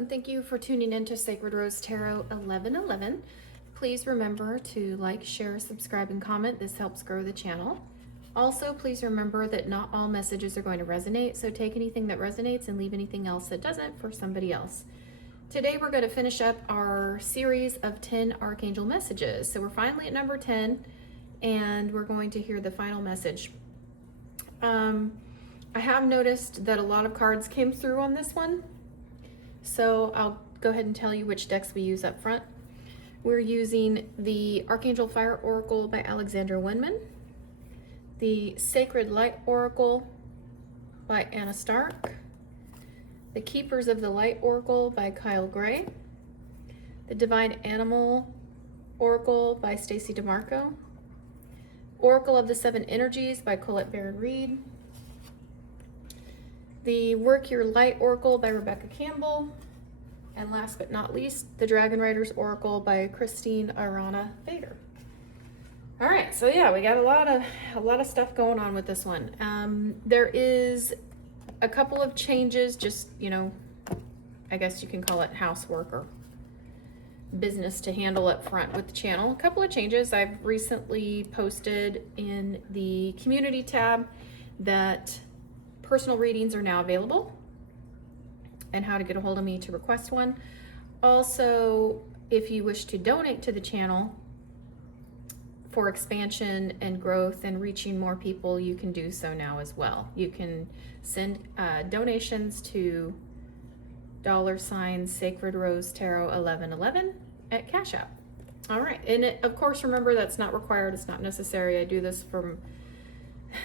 and thank you for tuning in to Sacred Rose Tarot 1111. Please remember to like, share, subscribe, and comment. This helps grow the channel. Also, please remember that not all messages are going to resonate, so take anything that resonates and leave anything else that doesn't for somebody else. Today we're going to finish up our series of 10 Archangel Messages. So we're finally at number 10, and we're going to hear the final message. I have noticed that a lot of cards came through on this one, so I'll go ahead and tell you which decks we use up front. We're using the Archangel Fire Oracle by Alexandra Wenman, the Sacred Light Oracle by Anna Stark, the Keepers of the Light Oracle by Kyle Gray, the Divine Animal Oracle by Stacy DeMarco, Oracle of the Seven Energies by Colette Baron-Reed, the Work Your Light Oracle by Rebecca Campbell, and last but not least, the Dragon Riders Oracle by Christine Arana Vader. All right, so yeah, we got a lot of stuff going on with this one. There is a couple of changes, just, I guess you can call it housework or business to handle up front with the channel. A couple of changes. I've recently posted in the community tab that personal readings are now available and how to get a hold of me to request one. Also, if you wish to donate to the channel for expansion and growth and reaching more people, you can do so now as well. You can send donations to $Sacred Rose Tarot 1111 at Cash App. All right, and of course, remember that's not required, it's not necessary. I do this from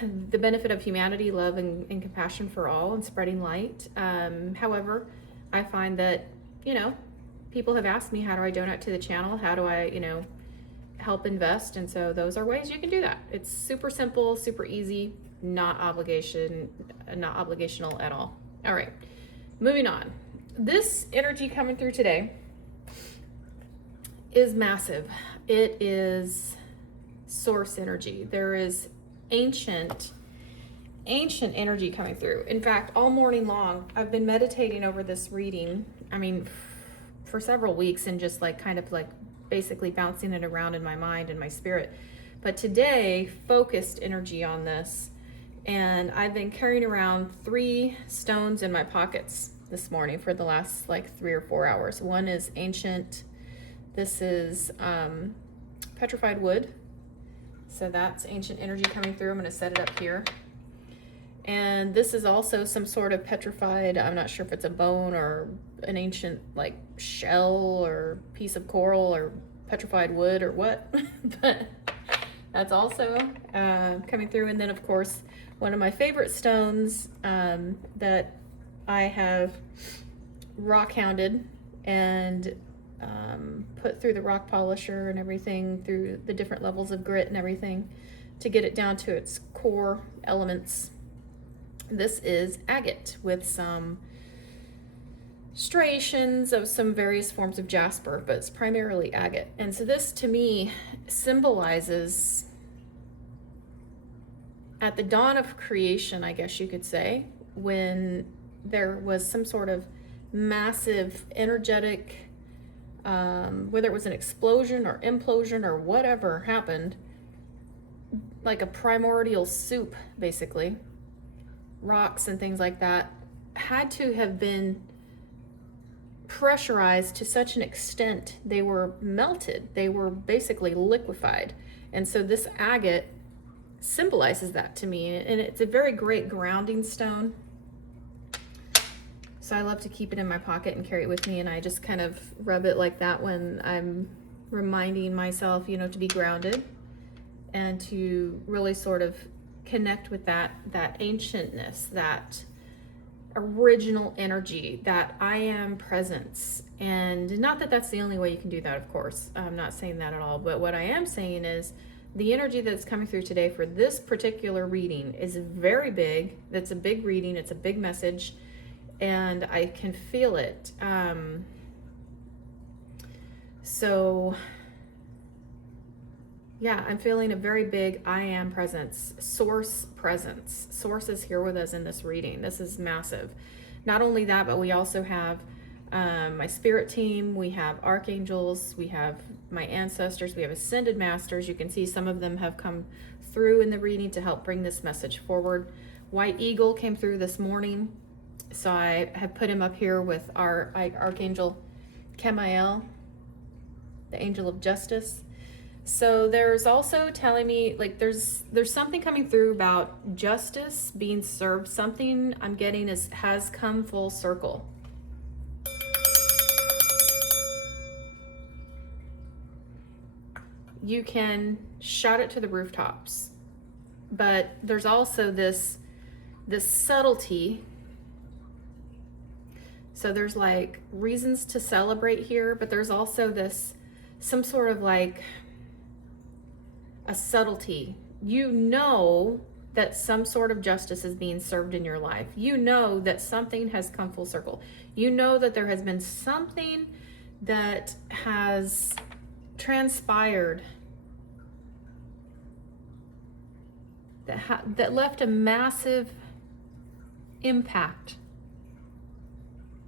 the benefit of humanity, love, and compassion for all, and spreading light. However, I find that, people have asked me, how do I donate to the channel? How do I, help invest? And so those are ways you can do that. It's super simple, super easy, not obligational at all. All right, moving on. This energy coming through today is massive. It is source energy. There is ancient energy coming through. In fact, all morning long, I've been meditating over this reading. For several weeks, and just basically bouncing it around in my mind and my spirit. But today, focused energy on this. And I've been carrying around 3 stones in my pockets this morning for the last 3 or 4 hours. One is ancient. This is petrified wood. So that's ancient energy coming through. I'm going to set it up here. And this is also some sort of petrified, I'm not sure if it's a bone or an ancient shell or piece of coral or petrified wood or what. But that's also coming through. And then of course, one of my favorite stones that I have rock hounded and put through the rock polisher and everything, through the different levels of grit and everything to get it down to its core elements. This is agate with some striations of some various forms of jasper, but it's primarily agate. And so this to me symbolizes, at the dawn of creation, I guess you could say, when there was some sort of massive energetic, whether it was an explosion or implosion or whatever happened, like a primordial soup, basically. Rocks and things like that had to have been pressurized to such an extent they were melted. They were basically liquefied. And so this agate symbolizes that to me. And it's a very great grounding stone. So I love to keep it in my pocket and carry it with me. And I just kind of rub it like that when I'm reminding myself, to be grounded and to really sort of connect with that ancientness, that original energy, that I am presence. And not that that's the only way you can do that, of course. I'm not saying that at all. But what I am saying is the energy that's coming through today for this particular reading is very big. That's a big reading. It's a big message. And I can feel it. So yeah, I'm feeling a very big I am presence, source Source is here with us in this reading. This is massive. Not only that, but we also have my spirit team, we have archangels, we have my ancestors, we have ascended masters. You can see some of them have come through in the reading to help bring this message forward. White Eagle came through this morning, so I have put him up here with our Archangel Chemiel, the angel of justice. So there's also telling me, like, there's something coming through about justice being served. Something I'm getting has come full circle. You can shout it to the rooftops, but there's also this subtlety. So there's like reasons to celebrate here, but there's also some sort of like a subtlety. You know that some sort of justice is being served in your life. You know that something has come full circle. You know that there has been something that has transpired that left a massive impact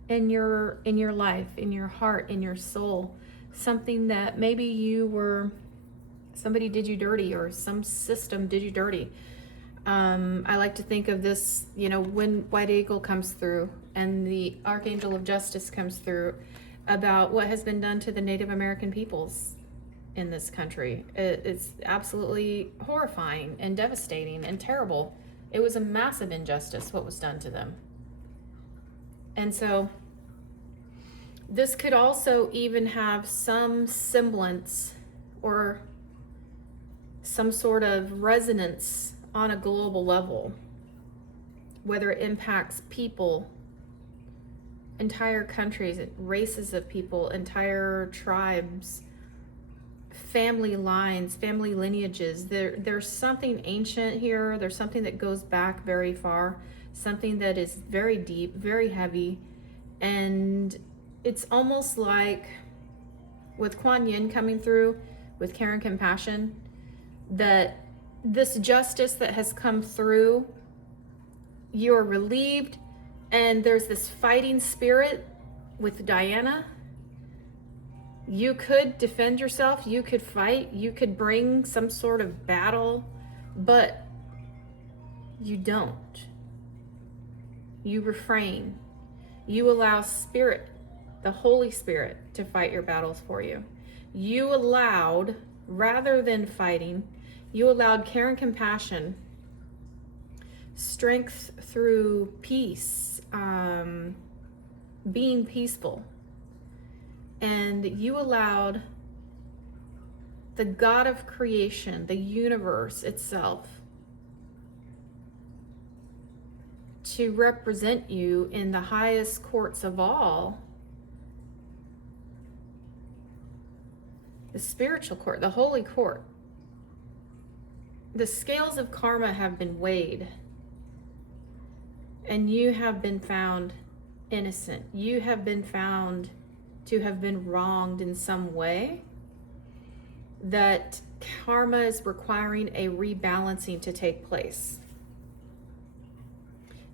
in your life, in your heart, in your soul. Something that maybe somebody did you dirty, or some system did you dirty. I like to think of this, when White Eagle comes through and the Archangel of Justice comes through, about what has been done to the Native American peoples in this country. It's absolutely horrifying and devastating and terrible. It was a massive injustice what was done to them. And so this could also even have some semblance or some sort of resonance on a global level, whether it impacts people, entire countries, races of people, entire tribes, family lines, family lineages. There's something ancient here. There's something that goes back very far, something that is very deep, very heavy. And it's almost like with Kuan Yin coming through, with care and compassion, that this justice that has come through, you're relieved, and there's this fighting spirit with Diana. You could defend yourself, you could fight, you could bring some sort of battle, but you don't. You refrain. You allow Spirit, the Holy Spirit, to fight your battles for you. You allowed, rather than fighting, you allowed care and compassion, strength through peace, being peaceful. And you allowed the God of creation, the universe itself, to represent you in the highest courts of all, the spiritual court, the holy court. The scales of karma have been weighed, and you have been found innocent. You have been found to have been wronged in some way, that karma is requiring a rebalancing to take place.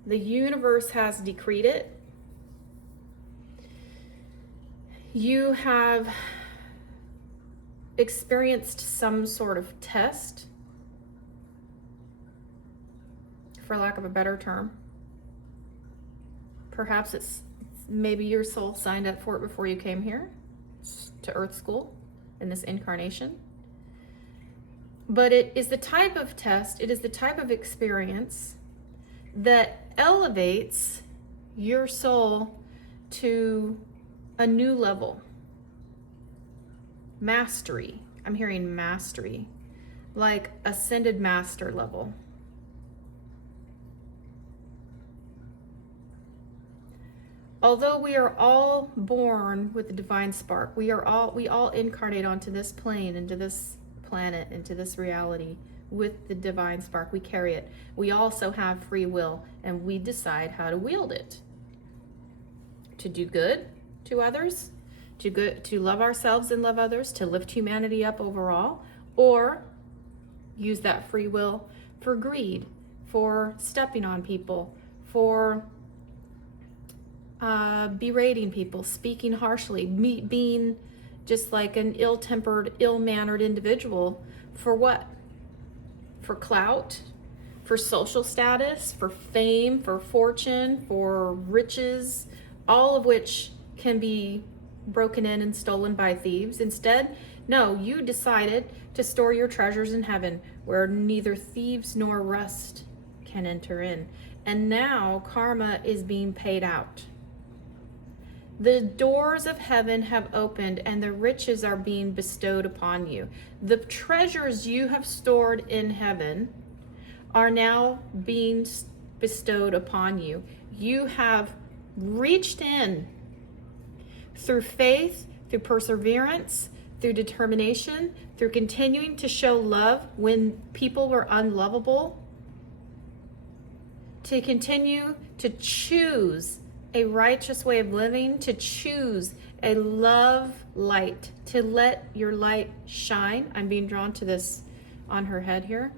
The universe has decreed it. You have experienced some sort of test, for lack of a better term. Perhaps it's maybe your soul signed up for it before you came here to Earth School in this incarnation. But it is the type of test, it is the type of experience that elevates your soul to a new level. Mastery. I'm hearing mastery, like ascended master level. Although we are all born with the divine spark, we all incarnate onto this plane, into this planet, into this reality with the divine spark. We carry it. We also have free will, and we decide how to wield it. To do good to others, to love ourselves and love others, to lift humanity up overall, or use that free will for greed, for stepping on people, for berating people, speaking harshly, being just like an ill-tempered, ill-mannered individual. For what? For clout, for social status, for fame, for fortune, for riches, all of which can be broken in and stolen by thieves. Instead, no, you decided to store your treasures in heaven where neither thieves nor rust can enter in. And now karma is being paid out. The doors of heaven have opened and the riches are being bestowed upon you. The treasures you have stored in heaven are now being bestowed upon you. You have reached in through faith, through perseverance, through determination, through continuing to show love when people were unlovable, to continue to choose a righteous way of living, to choose a love light, to let your light shine. I'm being drawn to this on her head here.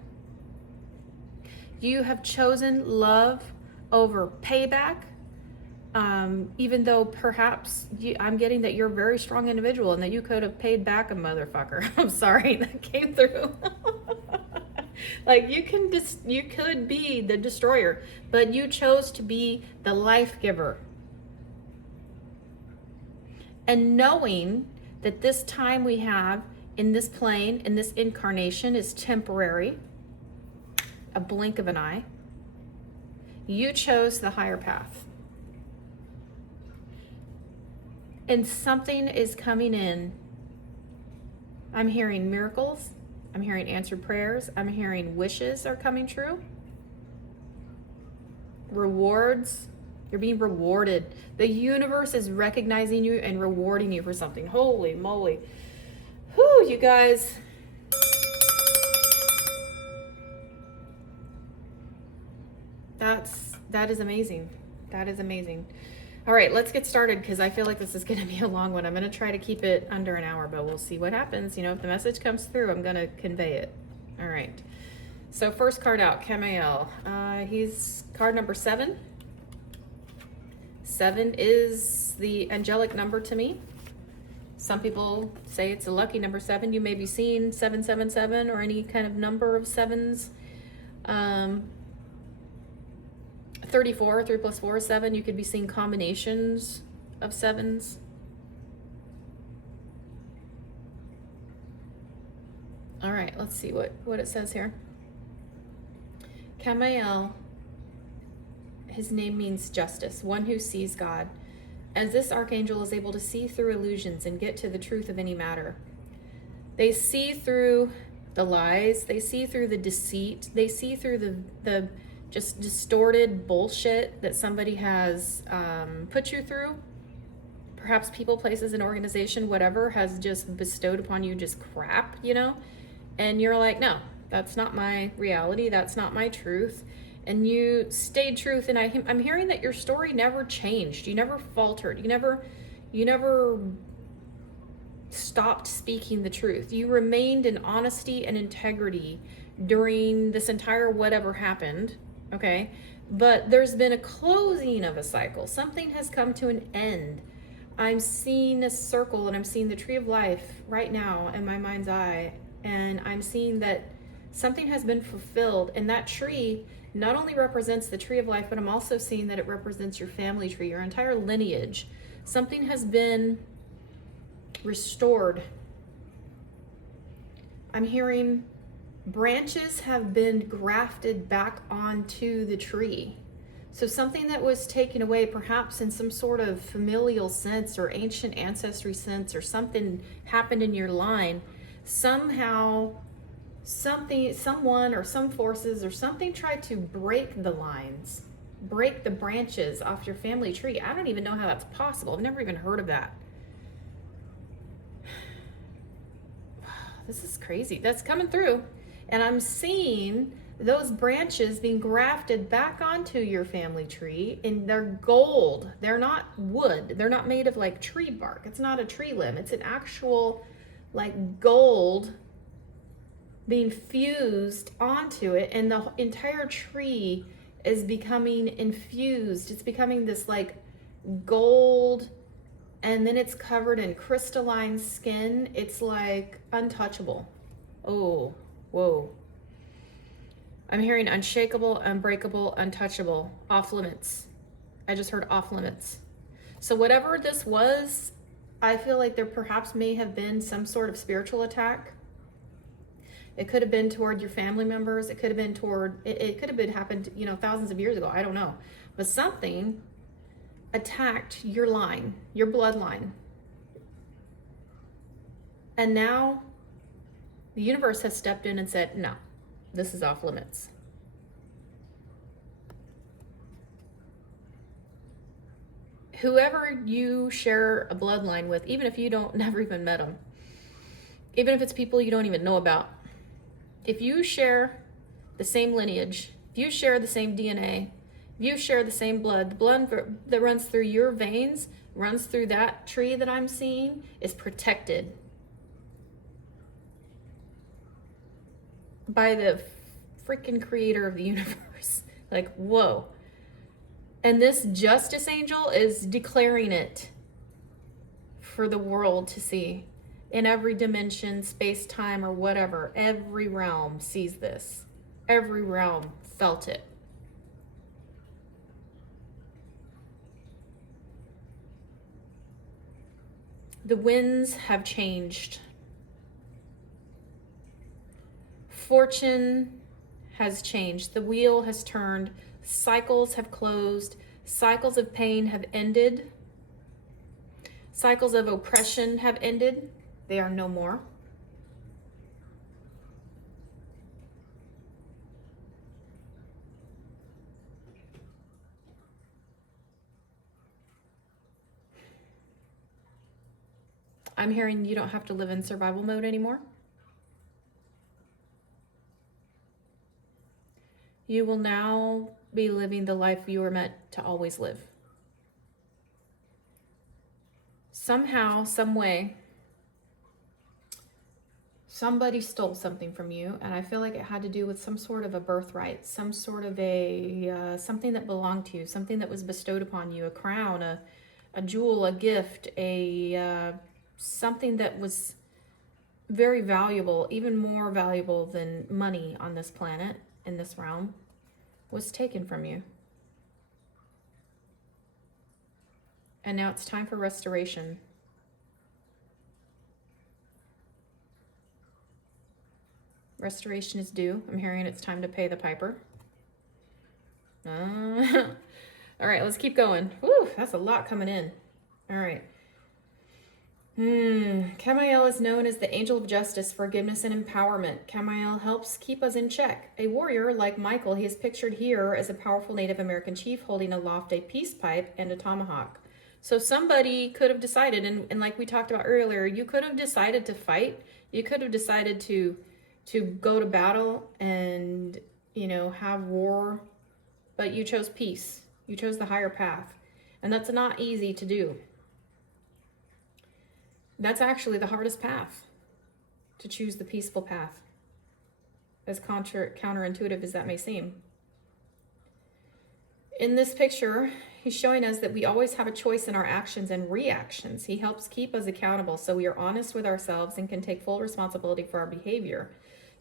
You have chosen love over payback, even though perhaps I'm getting that you're a very strong individual and that you could have paid back a motherfucker. I'm sorry, that came through. Like you could be the destroyer, but you chose to be the life giver. And knowing that this time we have in this plane, in this incarnation is temporary, a blink of an eye, you chose the higher path. And something is coming in. I'm hearing miracles. I'm hearing answered prayers. I'm hearing wishes are coming true. Rewards. You're being rewarded. The universe is recognizing you and rewarding you for something. Holy moly. Whew, you guys. That is amazing. That is amazing. All right, let's get started because I feel like this is going to be a long one. I'm going to try to keep it under an hour, but we'll see what happens. You know, if the message comes through, I'm going to convey it. All right. So first card out, Camael. He's card number 7. 7 is the angelic number to me. Some people say it's a lucky number 7. You may be seeing 777 or any kind of number of sevens. 34, 3 plus 4 is 7. You could be seeing combinations of 7s. All right, let's see what it says here. Camael, his name means justice, one who sees God. As this archangel is able to see through illusions and get to the truth of any matter. They see through the lies, they see through the deceit, they see through the just distorted bullshit that somebody has put you through. Perhaps people, places, an organization, whatever, has just bestowed upon you just crap, you know? And you're like, no, that's not my reality. That's not my truth. And you stayed truth. And I'm hearing that your story never changed. You never faltered. You never stopped speaking the truth. You remained in honesty and integrity during this entire whatever happened. Okay, but there's been a closing of a cycle. Something has come to an end. I'm seeing a circle and I'm seeing the tree of life right now in my mind's eye. And I'm seeing that something has been fulfilled. And that tree not only represents the tree of life, but I'm also seeing that it represents your family tree, your entire lineage. Something has been restored. I'm hearing branches have been grafted back onto the tree. So something that was taken away, perhaps in some sort of familial sense or ancient ancestry sense, or something happened in your line, somehow someone or some forces or something tried to break the lines, break the branches off your family tree. I don't even know how that's possible. I've never even heard of that. This is crazy. That's coming through. And I'm seeing those branches being grafted back onto your family tree, and they're gold. They're not wood. They're not made of like tree bark. It's not a tree limb. It's an actual like gold being fused onto it, and the entire tree is becoming infused. It's becoming this like gold, and then it's covered in crystalline skin. It's like untouchable. Oh, whoa. I'm hearing unshakable, unbreakable, untouchable, off limits. I just heard off limits. So whatever this was, I feel like there perhaps may have been some sort of spiritual attack. It could have been toward your family members. It could have been toward, it could have been happened, thousands of years ago. I don't know. But something attacked your line, your bloodline. And now the universe has stepped in and said, no, this is off limits. Whoever you share a bloodline with, even if you never even met them, even if it's people you don't even know about, if you share the same lineage, if you share the same DNA, if you share the same blood, the blood that runs through your veins, runs through that tree that I'm seeing, is protected by the freaking creator of the universe. Like, whoa. And this justice angel is declaring it for the world to see. In every dimension, space, time, or whatever, every realm sees this. Every realm felt it. The winds have changed. Fortune has changed. The wheel has turned. Cycles have closed. Cycles of pain have ended. Cycles of oppression have ended. They are no more. I'm hearing you don't have to live in survival mode anymore. You will now be living the life you were meant to always live. Somehow, some way, somebody stole something from you, and I feel like it had to do with some sort of a birthright, some sort of something that belonged to you, something that was bestowed upon you, a crown, a jewel, a gift, something that was very valuable, even more valuable than money on this planet, in this realm, was taken from you. And now it's time for restoration. Restoration is due. I'm hearing it's time to pay the piper. All right, let's keep going. Whew, that's a lot coming in. All right. Camael is known as the angel of justice, forgiveness, and empowerment. Camael helps keep us in check. A warrior like Michael, he is pictured here as a powerful Native American chief holding aloft a peace pipe and a tomahawk. So somebody could have decided, and like we talked about earlier, you could have decided to fight. You could have decided to go to battle and, have war, but you chose peace. You chose the higher path. And that's not easy to do. That's actually the hardest path, to choose the peaceful path, as counterintuitive as that may seem. In this picture, he's showing us that we always have a choice in our actions and reactions. He helps keep us accountable so we are honest with ourselves and can take full responsibility for our behavior.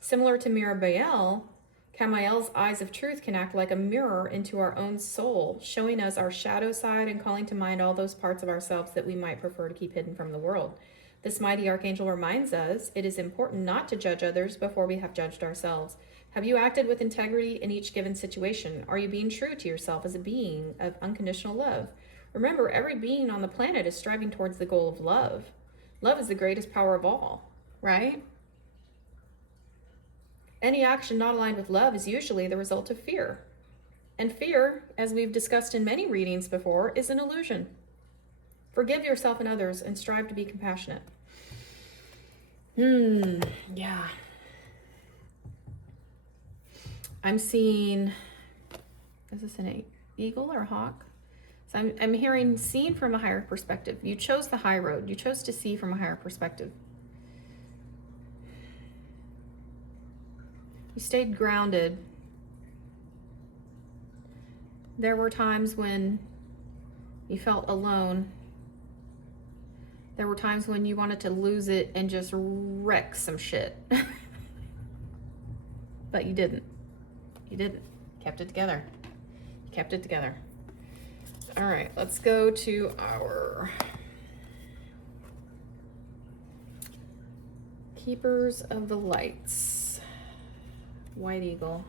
Similar to Mirabael, Camael's eyes of truth can act like a mirror into our own soul, showing us our shadow side and calling to mind all those parts of ourselves that we might prefer to keep hidden from the world. This mighty archangel reminds us it is important not to judge others before we have judged ourselves. Have you acted with integrity in each given situation? Are you being true to yourself as a being of unconditional love? Remember, every being on the planet is striving towards the goal of love. Love is the greatest power of all, right? Any action not aligned with love is usually the result of fear. And fear, as we've discussed in many readings before, is an illusion. Forgive yourself and others and strive to be compassionate. Yeah. I'm seeing, is this an eagle or a hawk? So I'm hearing seen from a higher perspective. You chose the high road. You chose to see from a higher perspective. You stayed grounded. There were times when You felt alone. There were times when you wanted to lose it and just wreck some shit. But you didn't. You didn't. Kept it together. You kept it together. All right, let's go to our Keepers of the Lights. White Eagle.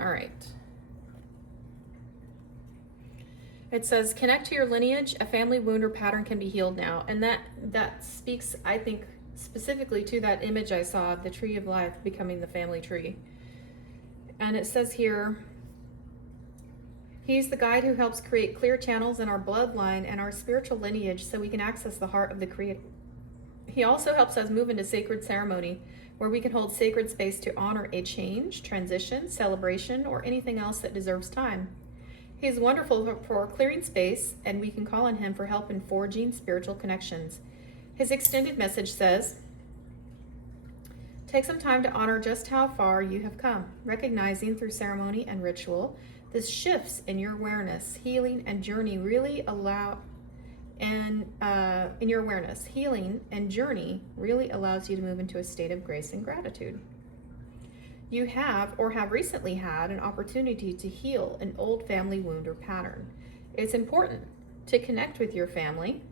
All right. It says, connect to your lineage. A family wound or pattern can be healed now. And that speaks, I think, specifically to that image I saw, the tree of life becoming the family tree. And it says here, he's the guide who helps create clear channels in our bloodline and our spiritual lineage so we can access the heart of the Creator. He also helps us move into sacred ceremony, where we can hold sacred space to honor a change, transition, celebration, or anything else that deserves time. He's wonderful for clearing space, and we can call on him for help in forging spiritual connections. His extended message says, take some time to honor just how far you have come, recognizing through ceremony and ritual this shifts in your awareness, healing and journey really allow, and in your awareness, healing and journey really allows you to move into a state of grace and gratitude. You have or have recently had an opportunity to heal an old family wound or pattern. It's important to connect with your family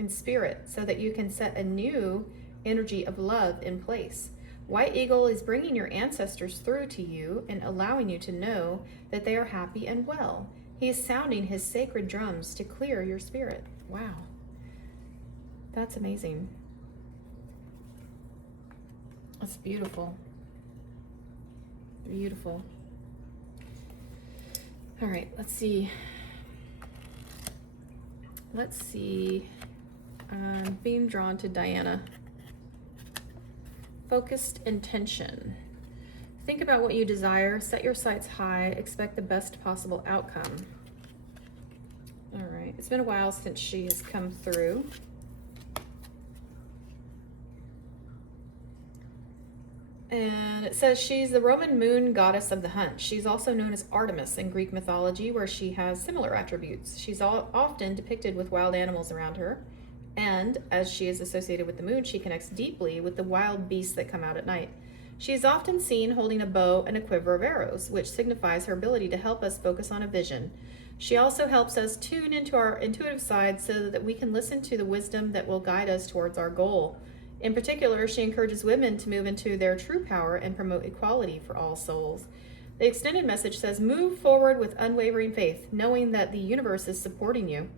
in spirit so that you can set a new energy of love in place. White Eagle is bringing your ancestors through to you and allowing you to know that they are happy and well. He is sounding his sacred drums to clear your spirit. Wow. That's amazing. That's beautiful. Beautiful. All right, let's see. I'm being drawn to Diana. Focused intention. Think about what you desire, set your sights high, expect the best possible outcome. All right, it's been a while since she has come through. And it says she's the Roman moon goddess of the hunt. She's also known as Artemis in Greek mythology, where she has similar attributes. She's often depicted with wild animals around her. And as she is associated with the moon, she connects deeply with the wild beasts that come out at night. She is often seen holding a bow and a quiver of arrows, which signifies her ability to help us focus on a vision. She also helps us tune into our intuitive side so that we can listen to the wisdom that will guide us towards our goal. In particular, she encourages women to move into their true power and promote equality for all souls. The extended message says, move forward with unwavering faith, knowing that the universe is supporting you.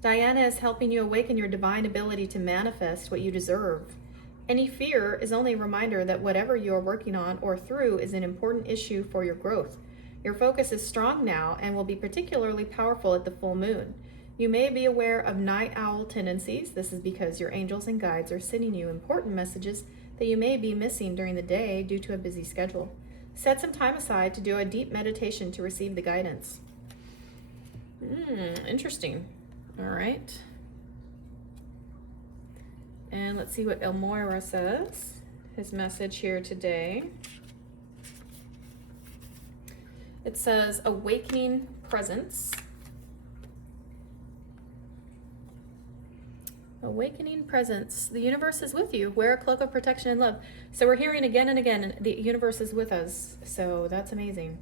Diana is helping you awaken your divine ability to manifest what you deserve. Any fear is only a reminder that whatever you are working on or through is an important issue for your growth. Your focus is strong now and will be particularly powerful at the full moon. You may be aware of night owl tendencies. This is because your angels and guides are sending you important messages that you may be missing during the day due to a busy schedule. Set some time aside to do a deep meditation to receive the guidance. Interesting. All right. And let's see what Elmoira says. His message here today. It says, awakening presence. Awakening presence. The universe is with you. Wear a cloak of protection and love. So we're hearing again and again, the universe is with us. So that's amazing.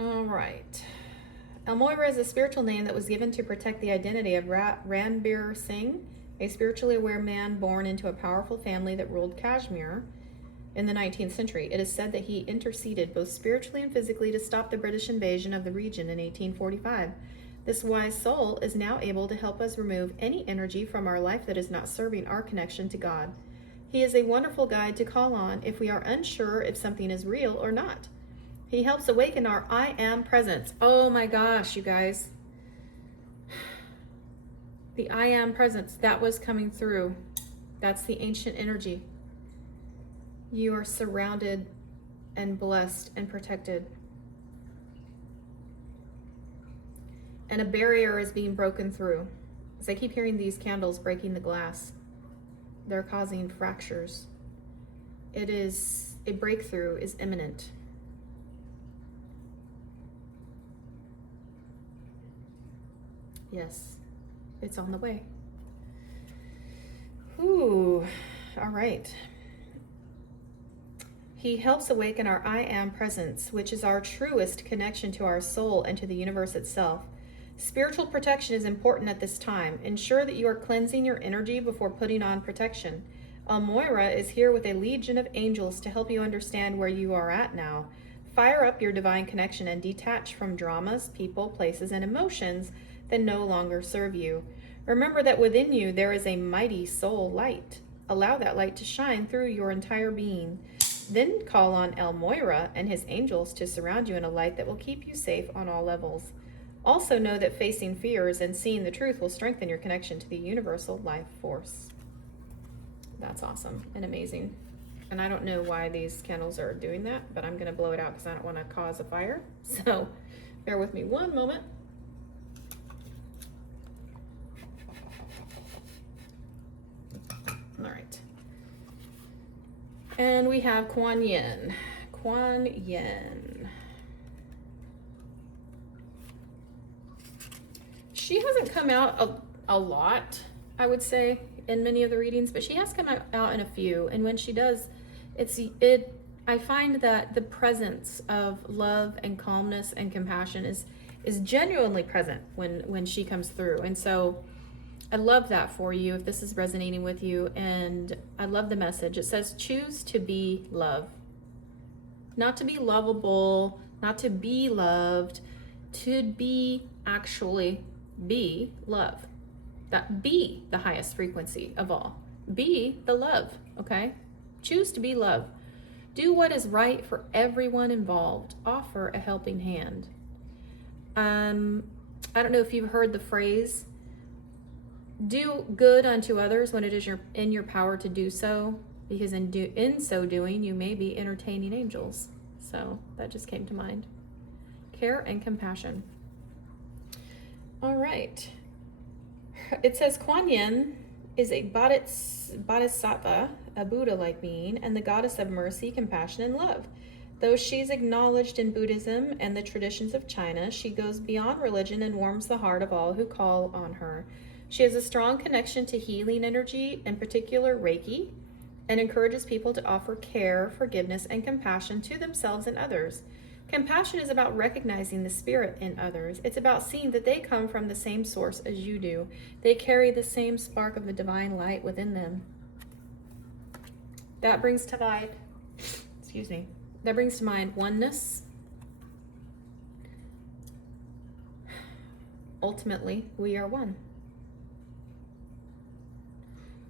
All right. Elmoira is a spiritual name that was given to protect the identity of Ranbir Singh, a spiritually aware man born into a powerful family that ruled Kashmir in the 19th century. It is said that he interceded both spiritually and physically to stop the British invasion of the region in 1845. This wise soul is now able to help us remove any energy from our life that is not serving our connection to God. He is a wonderful guide to call on if we are unsure if something is real or not. He helps awaken our I am presence. Oh my gosh, you guys. The I am presence, that was coming through. That's the ancient energy. You are surrounded and blessed and protected. And a barrier is being broken through. As I keep hearing these candles breaking the glass, they're causing fractures. A breakthrough is imminent. Yes, it's on the way. Ooh, all right. He helps awaken our I am presence, which is our truest connection to our soul and to the universe itself. Spiritual protection is important at this time. Ensure that you are cleansing your energy before putting on protection. Almoira is here with a legion of angels to help you understand where you are at now. Fire up your divine connection and detach from dramas, people, places, and emotions that no longer serve you. Remember that within you there is a mighty soul light. Allow that light to shine through your entire being. Then call on El Moira and his angels to surround you in a light that will keep you safe on all levels. Also know that facing fears and seeing the truth will strengthen your connection to the universal life force. That's awesome and amazing. And I don't know why these candles are doing that, but I'm going to blow it out because I don't want to cause a fire. So bear with me one moment. All right. And we have Kuan Yin. Kuan Yin. She hasn't come out a lot, I would say, in many of the readings, but she has come out in a few. And when she does, I find that the presence of love and calmness and compassion is genuinely present when she comes through. And so I love that for you if this is resonating with you. And I love the message. It says, choose to be love. Not to be lovable, not to be loved, to be actually be love. That be the highest frequency of all. Be the love, okay? Choose to be love. Do what is right for everyone involved. Offer a helping hand. I don't know if you've heard the phrase, do good unto others when it is in your power to do so, because in so doing, you may be entertaining angels. So that just came to mind. Care and compassion. All right. It says Kuan Yin is a bodhisattva, a Buddha-like being, and the goddess of mercy, compassion, and love. Though she's acknowledged in Buddhism and the traditions of China, she goes beyond religion and warms the heart of all who call on her. She has a strong connection to healing energy, in particular Reiki, and encourages people to offer care, forgiveness, and compassion to themselves and others. Compassion is about recognizing the spirit in others. It's about seeing that they come from the same source as you do. They carry the same spark of the divine light within them. That brings to mind, that brings to mind oneness. Ultimately, we are one.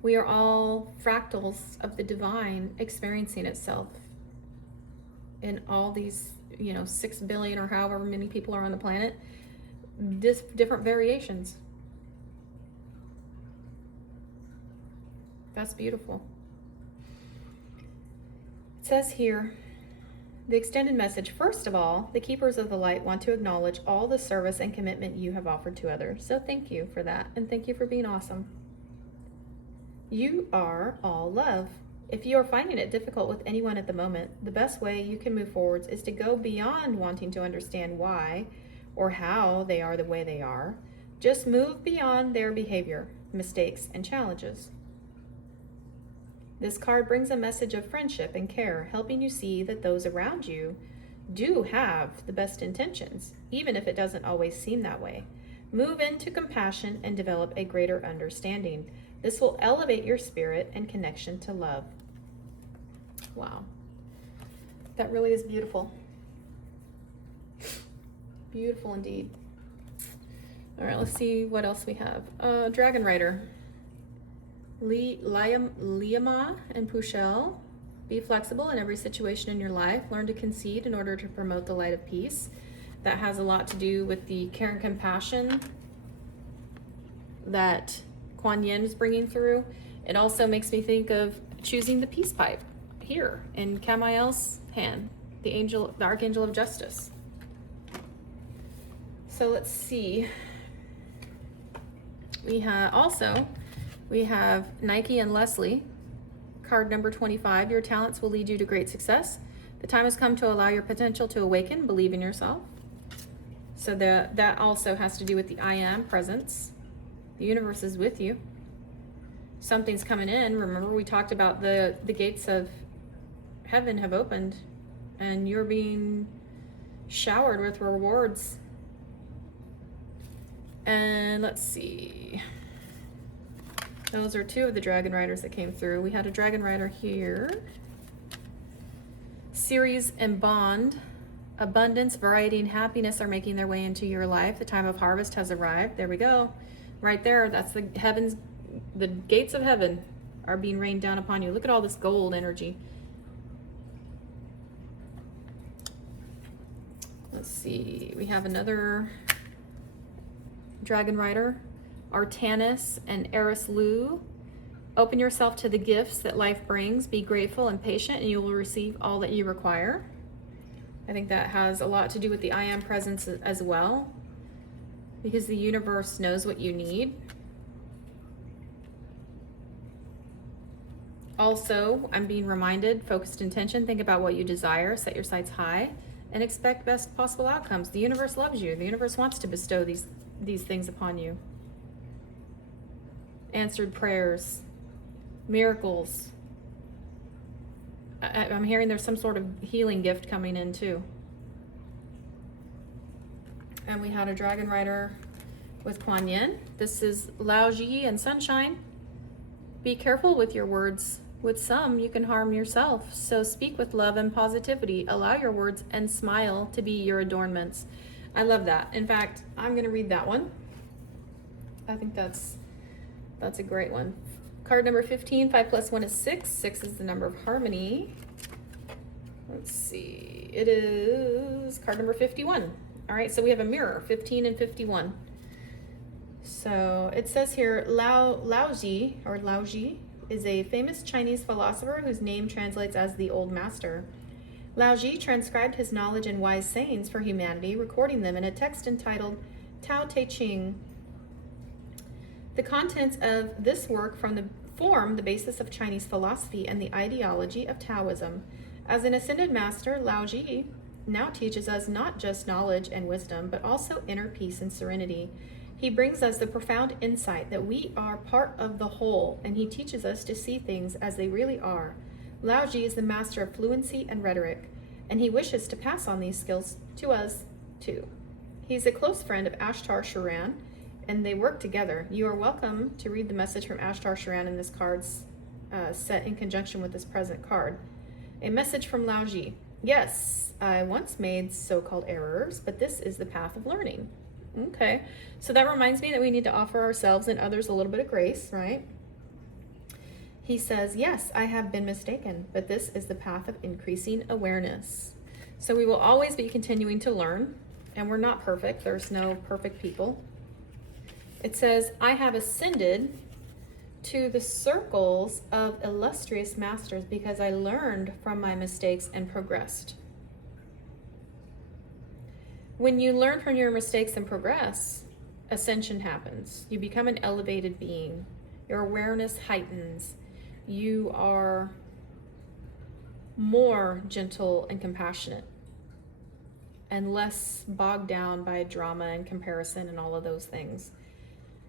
We are all fractals of the divine experiencing itself in all these 6 billion or however many people are on the planet, different variations. That's beautiful. It says here, the extended message, first of all, the keepers of the light want to acknowledge all the service and commitment you have offered to others. So thank you for that, and thank you for being awesome. You are all love. If you are finding it difficult with anyone at the moment, the best way you can move forwards is to go beyond wanting to understand why or how they are the way they are. Just move beyond their behavior, mistakes, and challenges. This card brings a message of friendship and care, helping you see that those around you do have the best intentions, even if it doesn't always seem that way. Move into compassion and develop a greater understanding. This will elevate your spirit and connection to love. Wow. That really is beautiful. Beautiful indeed. All right, let's see what else we have. Dragon Rider. Liama and Pushel. Be flexible in every situation in your life. Learn to concede in order to promote the light of peace. That has a lot to do with the care and compassion that Kuan Yin is bringing through. It also makes me think of choosing the peace pipe here in Kamael's hand, the Archangel of Justice. So let's see. We have Nike and Leslie, card number 25. Your talents will lead you to great success. The time has come to allow your potential to awaken. Believe in yourself. So that also has to do with the I am presence. The universe is with you. Something's coming in. Remember, we talked about the gates of heaven have opened, and you're being showered with rewards. And let's see. Those are two of the dragon riders that came through. We had a dragon rider here. Ceres and Bond. Abundance, variety, and happiness are making their way into your life. The time of harvest has arrived. There we go. Right there. That's the heavens. The gates of heaven are being rained down upon you. Look at all this gold energy. Let's see. We have another dragon rider. Artanis and Eris Lu. Open yourself to the gifts that life brings. Be grateful and patient, and you will receive all that you require. I think that has a lot to do with the I am presence as well, because the universe knows what you need. Also, I'm being reminded, focused intention, think about what you desire, set your sights high, and expect best possible outcomes. The universe loves you. The universe wants to bestow these things upon you. Answered prayers, miracles. I'm hearing there's some sort of healing gift coming in too. And we had a dragon rider with Kuan Yin. This is Lao Ji and Sunshine. Be careful with your words. With some, you can harm yourself. So speak with love and positivity. Allow your words and smile to be your adornments. I love that. In fact, I'm going to read that one. I think that's a great one. Card number 15, 5 plus 1 is 6. 6 is the number of harmony. Let's see. It is card number 51. All right, so we have a mirror, 15 and 51. So it says here, Lao Ji is a famous Chinese philosopher whose name translates as the Old Master. Lao Ji transcribed his knowledge and wise sayings for humanity, recording them in a text entitled Tao Te Ching. The contents of this work form the basis of Chinese philosophy and the ideology of Taoism. As an ascended master, Lao Ji now teaches us not just knowledge and wisdom, but also inner peace and serenity. He brings us the profound insight that we are part of the whole, and he teaches us to see things as they really are. Lao Ji is the master of fluency and rhetoric, and he wishes to pass on these skills to us too. He's a close friend of Ashtar Sharan, and they work together. You are welcome to read the message from Ashtar Sharan in this card's set in conjunction with this present card. A message from Lao Ji. Yes, I once made so-called errors, but this is the path of learning. Okay, so that reminds me that we need to offer ourselves and others a little bit of grace, right? He says, yes, I have been mistaken, but this is the path of increasing awareness. So we will always be continuing to learn, and we're not perfect. There's no perfect people. It says, I have ascended to the circles of illustrious masters because I learned from my mistakes and progressed. When you learn from your mistakes and progress, ascension happens. You become an elevated being. Your awareness heightens. You are more gentle and compassionate and less bogged down by drama and comparison and all of those things.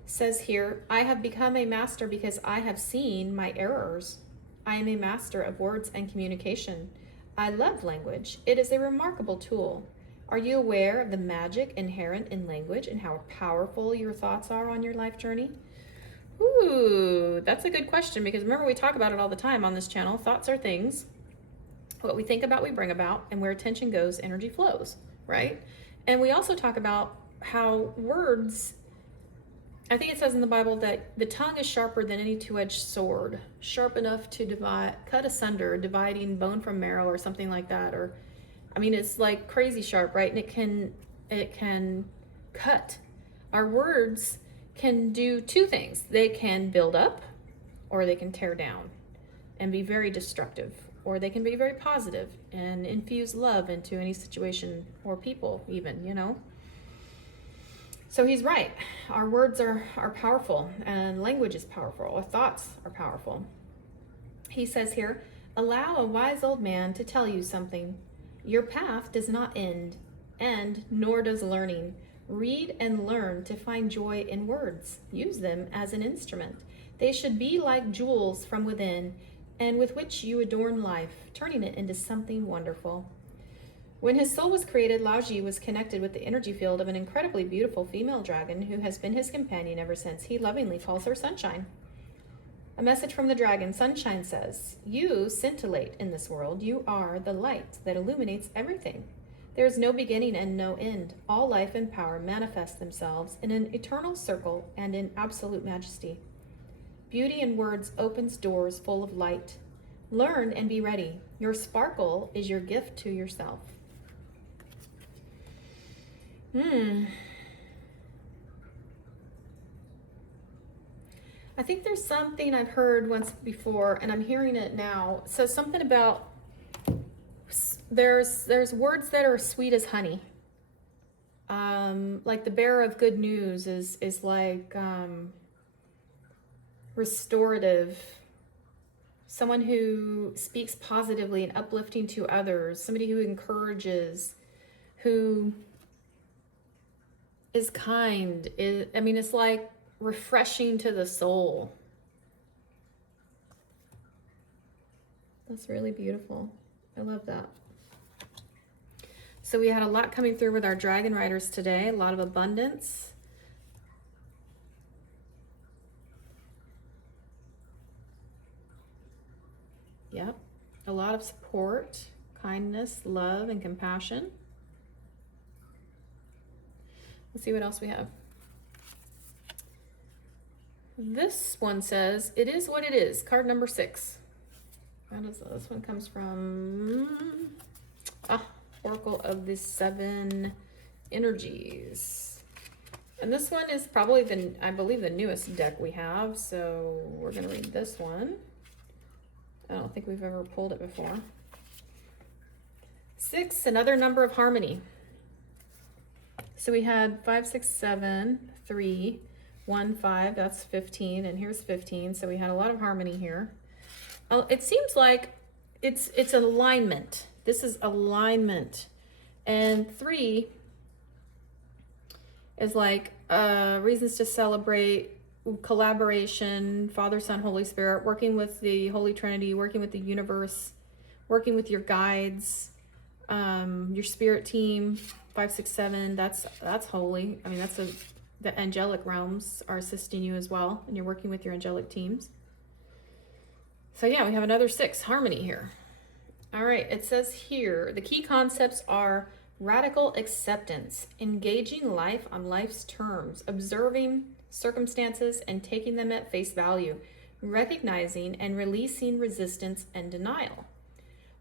Says here, I have become a master because I have seen my errors. I am a master of words and communication. I love language. It is a remarkable tool. Are you aware of the magic inherent in language and how powerful your thoughts are on your life journey? Ooh, that's a good question, because remember, we talk about it all the time on this channel. Thoughts are things. What we think about, we bring about, and where attention goes, energy flows, right? And we also talk about how words, I think it says in the Bible that the tongue is sharper than any two-edged sword, sharp enough to cut asunder, dividing bone from marrow or something like that. Or, I mean, it's like crazy sharp, right? And it can cut. Our words can do two things. They can build up, or they can tear down and be very destructive, or they can be very positive and infuse love into any situation or people even, you know? So he's right. Our words are powerful, and language is powerful. Our thoughts are powerful. He says here, allow a wise old man to tell you something. Your path does not end end, nor does learning. Read and learn to find joy in words. Use them as an instrument. They should be like jewels from within, and with which you adorn life, turning it into something wonderful. When his soul was created, Laoji was connected with the energy field of an incredibly beautiful female dragon who has been his companion ever since. He lovingly calls her Sunshine. A message from the dragon. Sunshine says, "You scintillate in this world. You are the light that illuminates everything. There is no beginning and no end. All life and power manifest themselves in an eternal circle and in absolute majesty. Beauty in words opens doors full of light. Learn and be ready. Your sparkle is your gift to yourself." I think there's something I've heard once before, and I'm hearing it now. So something about there's words that are sweet as honey. Like the bearer of good news is like restorative. Someone who speaks positively and uplifting to others. Somebody who encourages, who is kind. It's like refreshing to the soul. That's really beautiful. I love that. So we had a lot coming through with our dragon riders today, a lot of abundance. Yep, a lot of support, kindness, love, and compassion. Let's see what else we have. This one says, "It is what it is." Card number 6. This one comes from Oracle of the 7 Energies. And this one is probably I believe the newest deck we have. So we're going to read this one. I don't think we've ever pulled it before. 6, another number of harmony. So we had 5, 6, 7, 3, 1, 5. That's 15, and here's 15. So we had a lot of harmony here. It seems like it's alignment. This is alignment, and 3 is like reasons to celebrate, collaboration, Father, Son, Holy Spirit, working with the Holy Trinity, working with the universe, working with your guides, your spirit team. 5, 6, 7. That's holy. That's the angelic realms are assisting you as well, and you're working with your angelic teams. So yeah, we have another 6, harmony here. All right, it says here, the key concepts are radical acceptance, engaging life on life's terms, observing circumstances and taking them at face value, recognizing and releasing resistance and denial.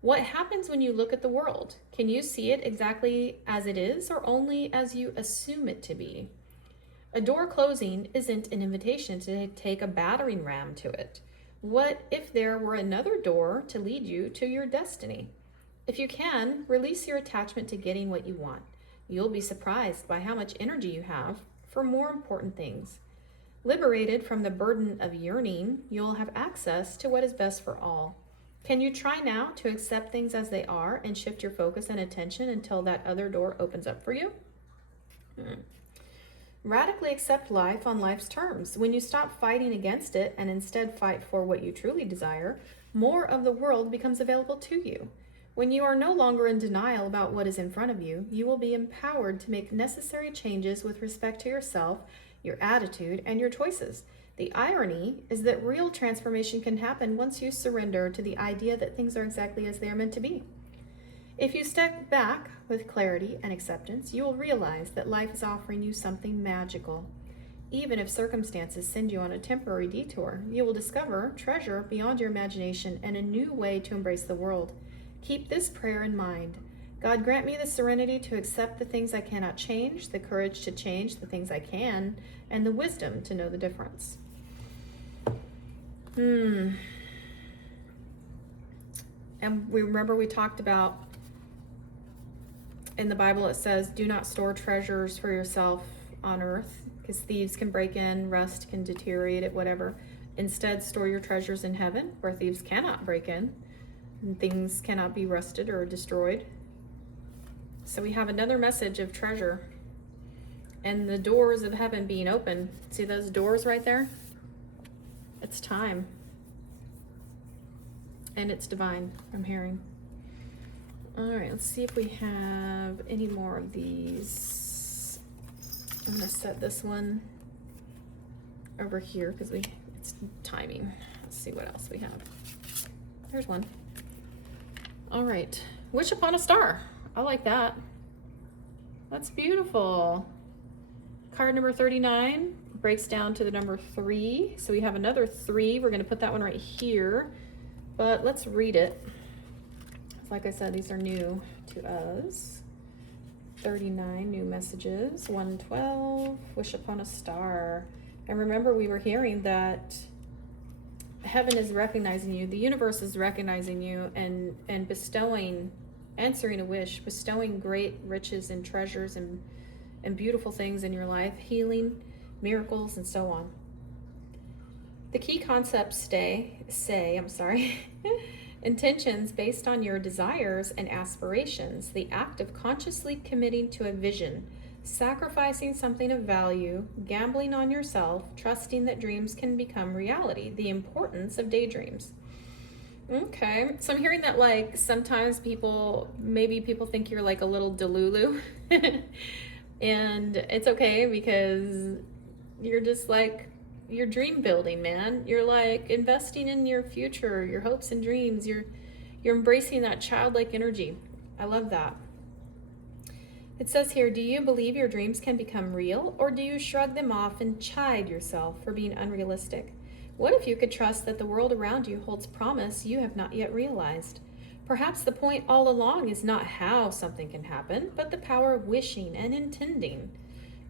What happens when you look at the world? Can you see it exactly as it is, or only as you assume it to be? A door closing isn't an invitation to take a battering ram to it. What if there were another door to lead you to your destiny? If you can, release your attachment to getting what you want. You'll be surprised by how much energy you have for more important things. Liberated from the burden of yearning, you'll have access to what is best for all. Can you try now to accept things as they are and shift your focus and attention until that other door opens up for you? Radically accept life on life's terms. When you stop fighting against it and instead fight for what you truly desire, more of the world becomes available to you. When you are no longer in denial about what is in front of you, you will be empowered to make necessary changes with respect to yourself, your attitude, and your choices. The irony is that real transformation can happen once you surrender to the idea that things are exactly as they are meant to be. If you step back with clarity and acceptance, you will realize that life is offering you something magical. Even if circumstances send you on a temporary detour, you will discover treasure beyond your imagination and a new way to embrace the world. Keep this prayer in mind. God, grant me the serenity to accept the things I cannot change, the courage to change the things I can, and the wisdom to know the difference. And we talked about in the Bible, it says, do not store treasures for yourself on earth, because thieves can break in, rust can deteriorate it, whatever. Instead, store your treasures in heaven, where thieves cannot break in, and things cannot be rusted or destroyed. So we have another message of treasure and the doors of heaven being open. See those doors right there? It's time. And it's divine, I'm hearing. All right, let's see if we have any more of these. I'm gonna set this one over here because it's timing. Let's see what else we have. There's one. All right, wish upon a star. I like that. That's beautiful. Card number 39 breaks down to the number 3. So we have another 3. We're gonna put that one right here, but let's read it. Like I said, these are new to us. 39 new messages. 112, wish upon a star. And remember, we were hearing that heaven is recognizing you, the universe is recognizing you and bestowing, answering a wish, bestowing great riches and treasures and beautiful things in your life, healing, miracles, and so on. The key concepts intentions based on your desires and aspirations, the act of consciously committing to a vision, sacrificing something of value, gambling on yourself, trusting that dreams can become reality, the importance of daydreams. Okay, so I'm hearing that like sometimes people think you're like a little delulu and it's okay because you're just like, you're dream building, man. You're like investing in your future, your hopes and dreams. You're embracing that childlike energy. I love that. It says here, do you believe your dreams can become real, or do you shrug them off and chide yourself for being unrealistic? What if you could trust that the world around you holds promise you have not yet realized? Perhaps the point all along is not how something can happen, but the power of wishing and intending.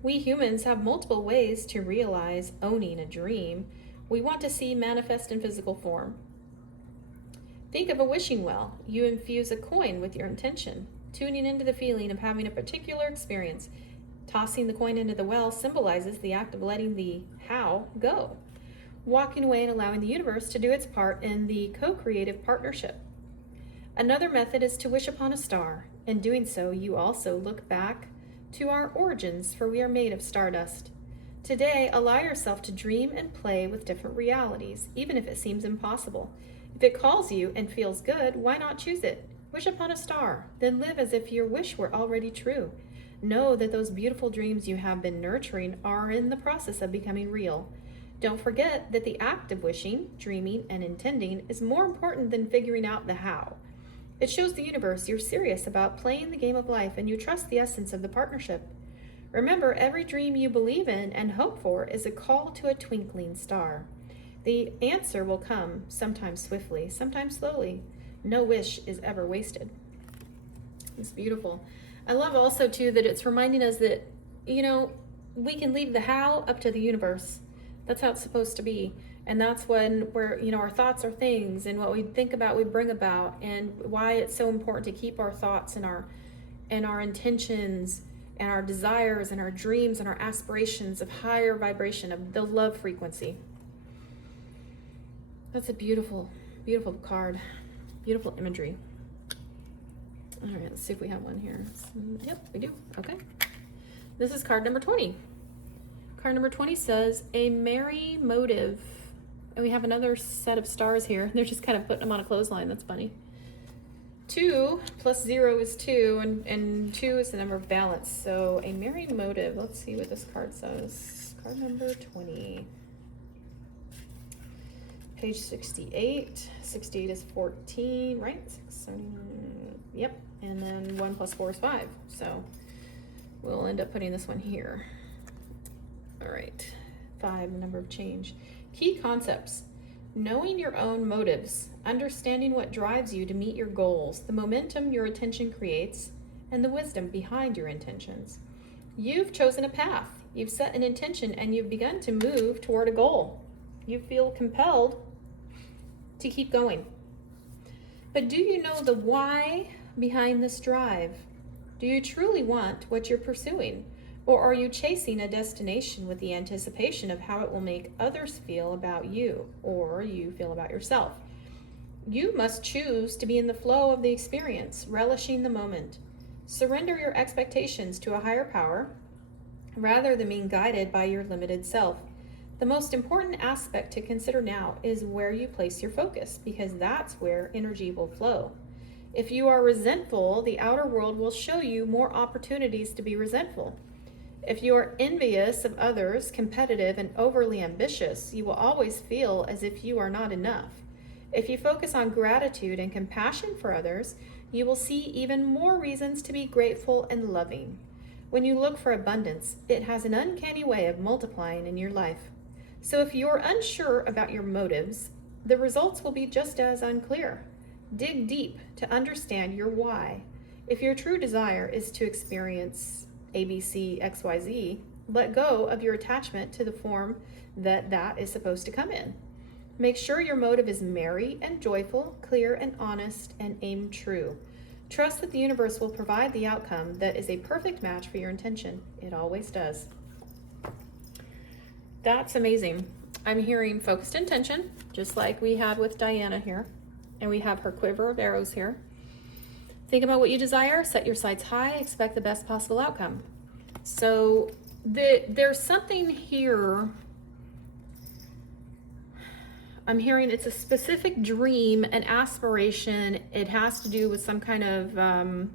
We humans have multiple ways to realize owning a dream we want to see manifest in physical form. Think of a wishing well. You infuse a coin with your intention, tuning into the feeling of having a particular experience. Tossing the coin into the well symbolizes the act of letting the how go, walking away and allowing the universe to do its part in the co-creative partnership. Another method is to wish upon a star. In doing so, you also look back to our origins, for we are made of stardust. Today, allow yourself to dream and play with different realities, even if it seems impossible. If it calls you and feels good, why not choose it? Wish upon a star, then live as if your wish were already true. Know that those beautiful dreams you have been nurturing are in the process of becoming real. Don't forget that the act of wishing, dreaming, and intending is more important than figuring out the how. It shows the universe you're serious about playing the game of life and you trust the essence of the partnership. Remember, every dream you believe in and hope for is a call to a twinkling star. The answer will come, sometimes swiftly, sometimes slowly. No wish is ever wasted. It's beautiful. I love also, too, that it's reminding us that, we can leave the how up to the universe. That's how it's supposed to be. And that's when our thoughts are things, and what we think about, we bring about, and why it's so important to keep our thoughts and our intentions and our desires and our dreams and our aspirations of higher vibration, of the love frequency. That's a beautiful, beautiful card. Beautiful imagery. All right, let's see if we have one here. Yep, we do. Okay. This is card number 20. Card number 20 says, a merry motive. And we have another set of stars here. They're just kind of putting them on a clothesline. That's funny. 2 plus 0 is 2, and 2 is the number of balance. So a merry motive. Let's see what this card says. Card number 20. Page 68. 68 is 14, right? Yep. And then 1 plus 4 is 5. So we'll end up putting this one here. All right. 5, the number of change. Key concepts: knowing your own motives, understanding what drives you to meet your goals, the momentum your attention creates, and the wisdom behind your intentions. You've chosen a path, you've set an intention, and you've begun to move toward a goal. You feel compelled to keep going. But do you know the why behind this drive? Do you truly want what you're pursuing? Or are you chasing a destination with the anticipation of how it will make others feel about you, or you feel about yourself? You must choose to be in the flow of the experience, relishing the moment. Surrender your expectations to a higher power rather than being guided by your limited self. The most important aspect to consider now is where you place your focus, because that's where energy will flow. If you are resentful, the outer world will show you more opportunities to be resentful. If you are envious of others, competitive, and overly ambitious, you will always feel as if you are not enough. If you focus on gratitude and compassion for others, you will see even more reasons to be grateful and loving. When you look for abundance, it has an uncanny way of multiplying in your life. So if you're unsure about your motives, the results will be just as unclear. Dig deep to understand your why. If your true desire is to experience ABC, XYZ, let go of your attachment to the form that is supposed to come in. Make sure your motive is merry and joyful, clear and honest, and aim true. Trust that the universe will provide the outcome that is a perfect match for your intention. It always does. That's amazing. I'm hearing focused intention, just like we had with Diana here. And we have her quiver of arrows here. Think about what you desire, set your sights high, expect the best possible outcome. So there's something here. I'm hearing it's a specific dream, an aspiration. It has to do with some kind of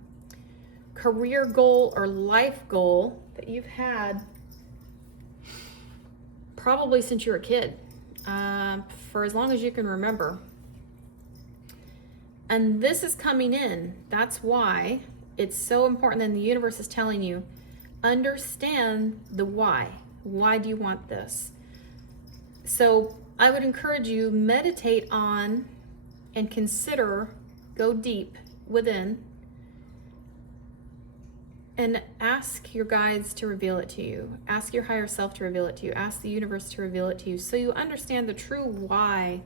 career goal or life goal that you've had probably since you were a kid, for as long as you can remember. And this is coming in. That's why it's so important. And the universe is telling you, understand the why. Why do you want this? So I would encourage you, meditate on and consider, go deep within, and ask your guides to reveal it to you. Ask your higher self to reveal it to you. Ask the universe to reveal it to you, so you understand the true why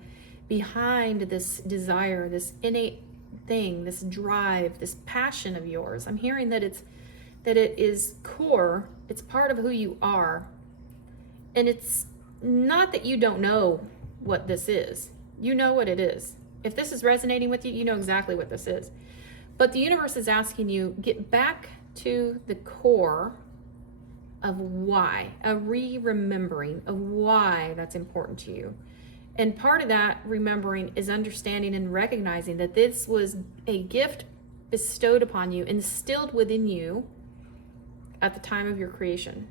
behind this desire, this innate thing, this drive, this passion of yours. I'm hearing that it is core. It's part of who you are. And it's not that you don't know what this is. You know what it is. If this is resonating with you, you know exactly what this is. But the universe is asking you, get back to the core of why, a remembering of why that's important to you. And part of that remembering is understanding and recognizing that this was a gift bestowed upon you, instilled within you at the time of your creation.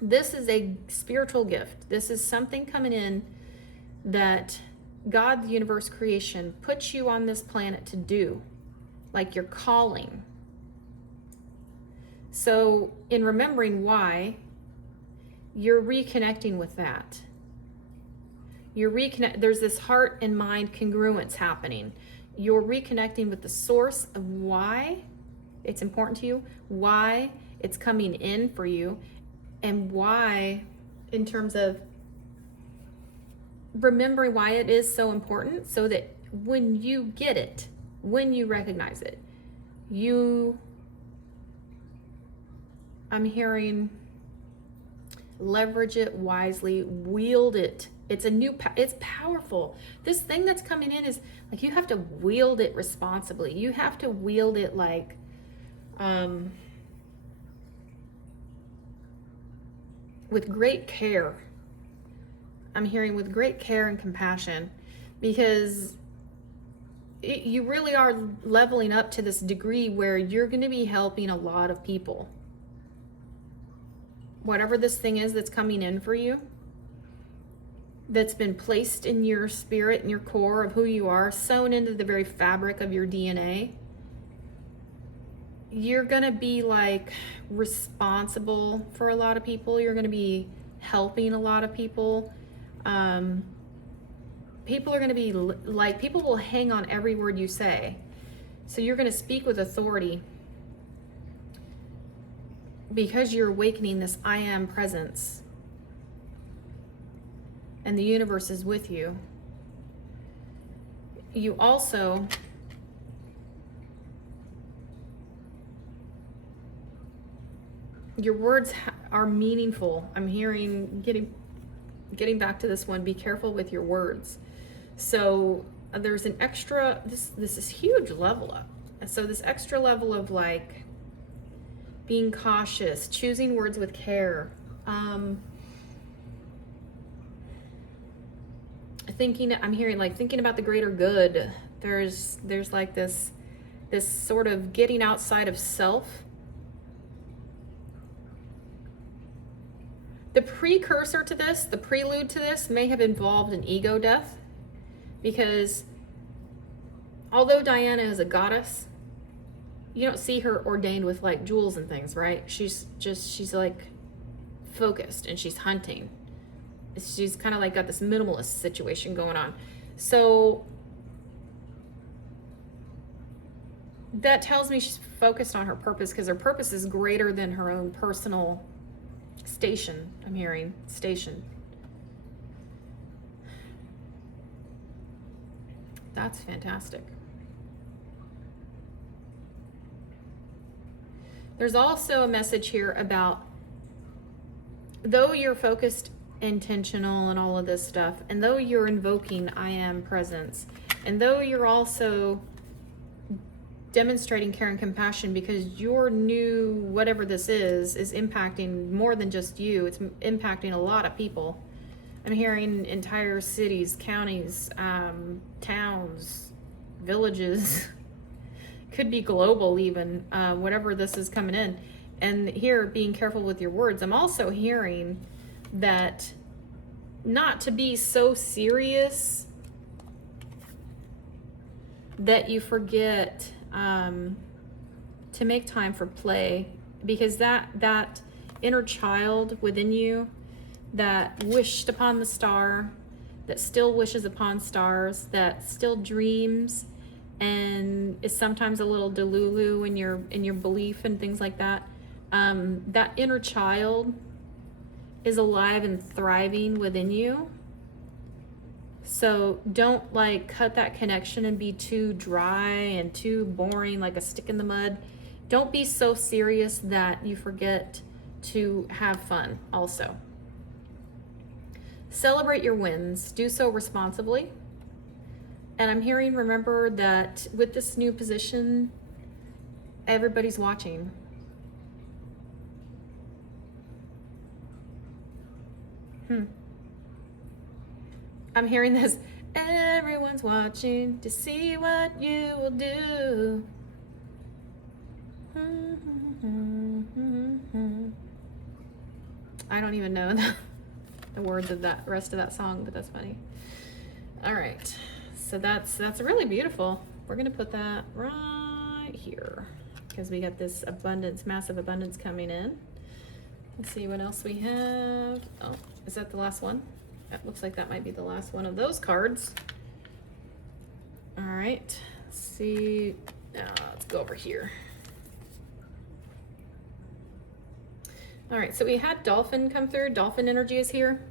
This is a spiritual gift. This is something coming in that God, the universe, creation, puts you on this planet to do, like your calling. So in remembering why, you're reconnecting with that. There's this heart and mind congruence happening. You're reconnecting with the source of why it's important to you, why it's coming in for you, and why, in terms of remembering why it is so important, so that when you get it, when you recognize it, I'm hearing leverage it wisely, wield it. It's powerful. This thing that's coming in is like, you have to wield it responsibly. You have to wield it like, with great care. I'm hearing with great care and compassion, because you really are leveling up to this degree where you're going to be helping a lot of people. Whatever this thing is that's coming in for you, that's been placed in your spirit and your core of who you are, sewn into the very fabric of your DNA, you're going to be like responsible for a lot of people. You're going to be helping a lot of people. People are going to be like, people will hang on every word you say. So you're going to speak with authority, because you're awakening this I am presence, and the universe is with you. You also your words are meaningful. I'm hearing, getting back to this one, be careful with your words. So there's an extra, this is huge level up. So this extra level of like being cautious, choosing words with care, I'm hearing like thinking about the greater good. There's like this sort of getting outside of self. The precursor to this, the prelude to this, may have involved an ego death, because although Diana is a goddess, you don't see her ordained with like jewels and things, right? She's like focused, and she's hunting. She's kind of like got this minimalist situation going on. So that tells me she's focused on her purpose, because her purpose is greater than her own personal station. I'm hearing station. That's fantastic. There's also a message here about, though you're focused, intentional, and all of this stuff, and though you're invoking I am presence, and though you're also demonstrating care and compassion, because your new whatever this is impacting more than just you, it's impacting a lot of people. I'm hearing entire cities, counties, towns, villages, could be global even, whatever this is coming in. And here, being careful with your words. I'm also hearing that not to be so serious that you forget to make time for play, because that inner child within you that wished upon the star, that still wishes upon stars, that still dreams and is sometimes a little delulu in your belief and things like that, that inner child is alive and thriving within you. So don't like cut that connection and be too dry and too boring, like a stick in the mud. Don't be so serious that you forget to have fun also. Celebrate your wins. Do so responsibly. And I'm hearing, remember that with this new position, everybody's watching. I'm hearing this, everyone's watching to see what you will do. I don't even know the words of that rest of that song, but that's funny. All right, so that's really beautiful. We're gonna put that right here because we got this abundance, massive abundance coming in. Let's see what else we have. Oh, is that the last one? That looks like that might be the last one of those cards. All right, let's see. Let's go over here. All right, so we had dolphin come through. Dolphin energy is here.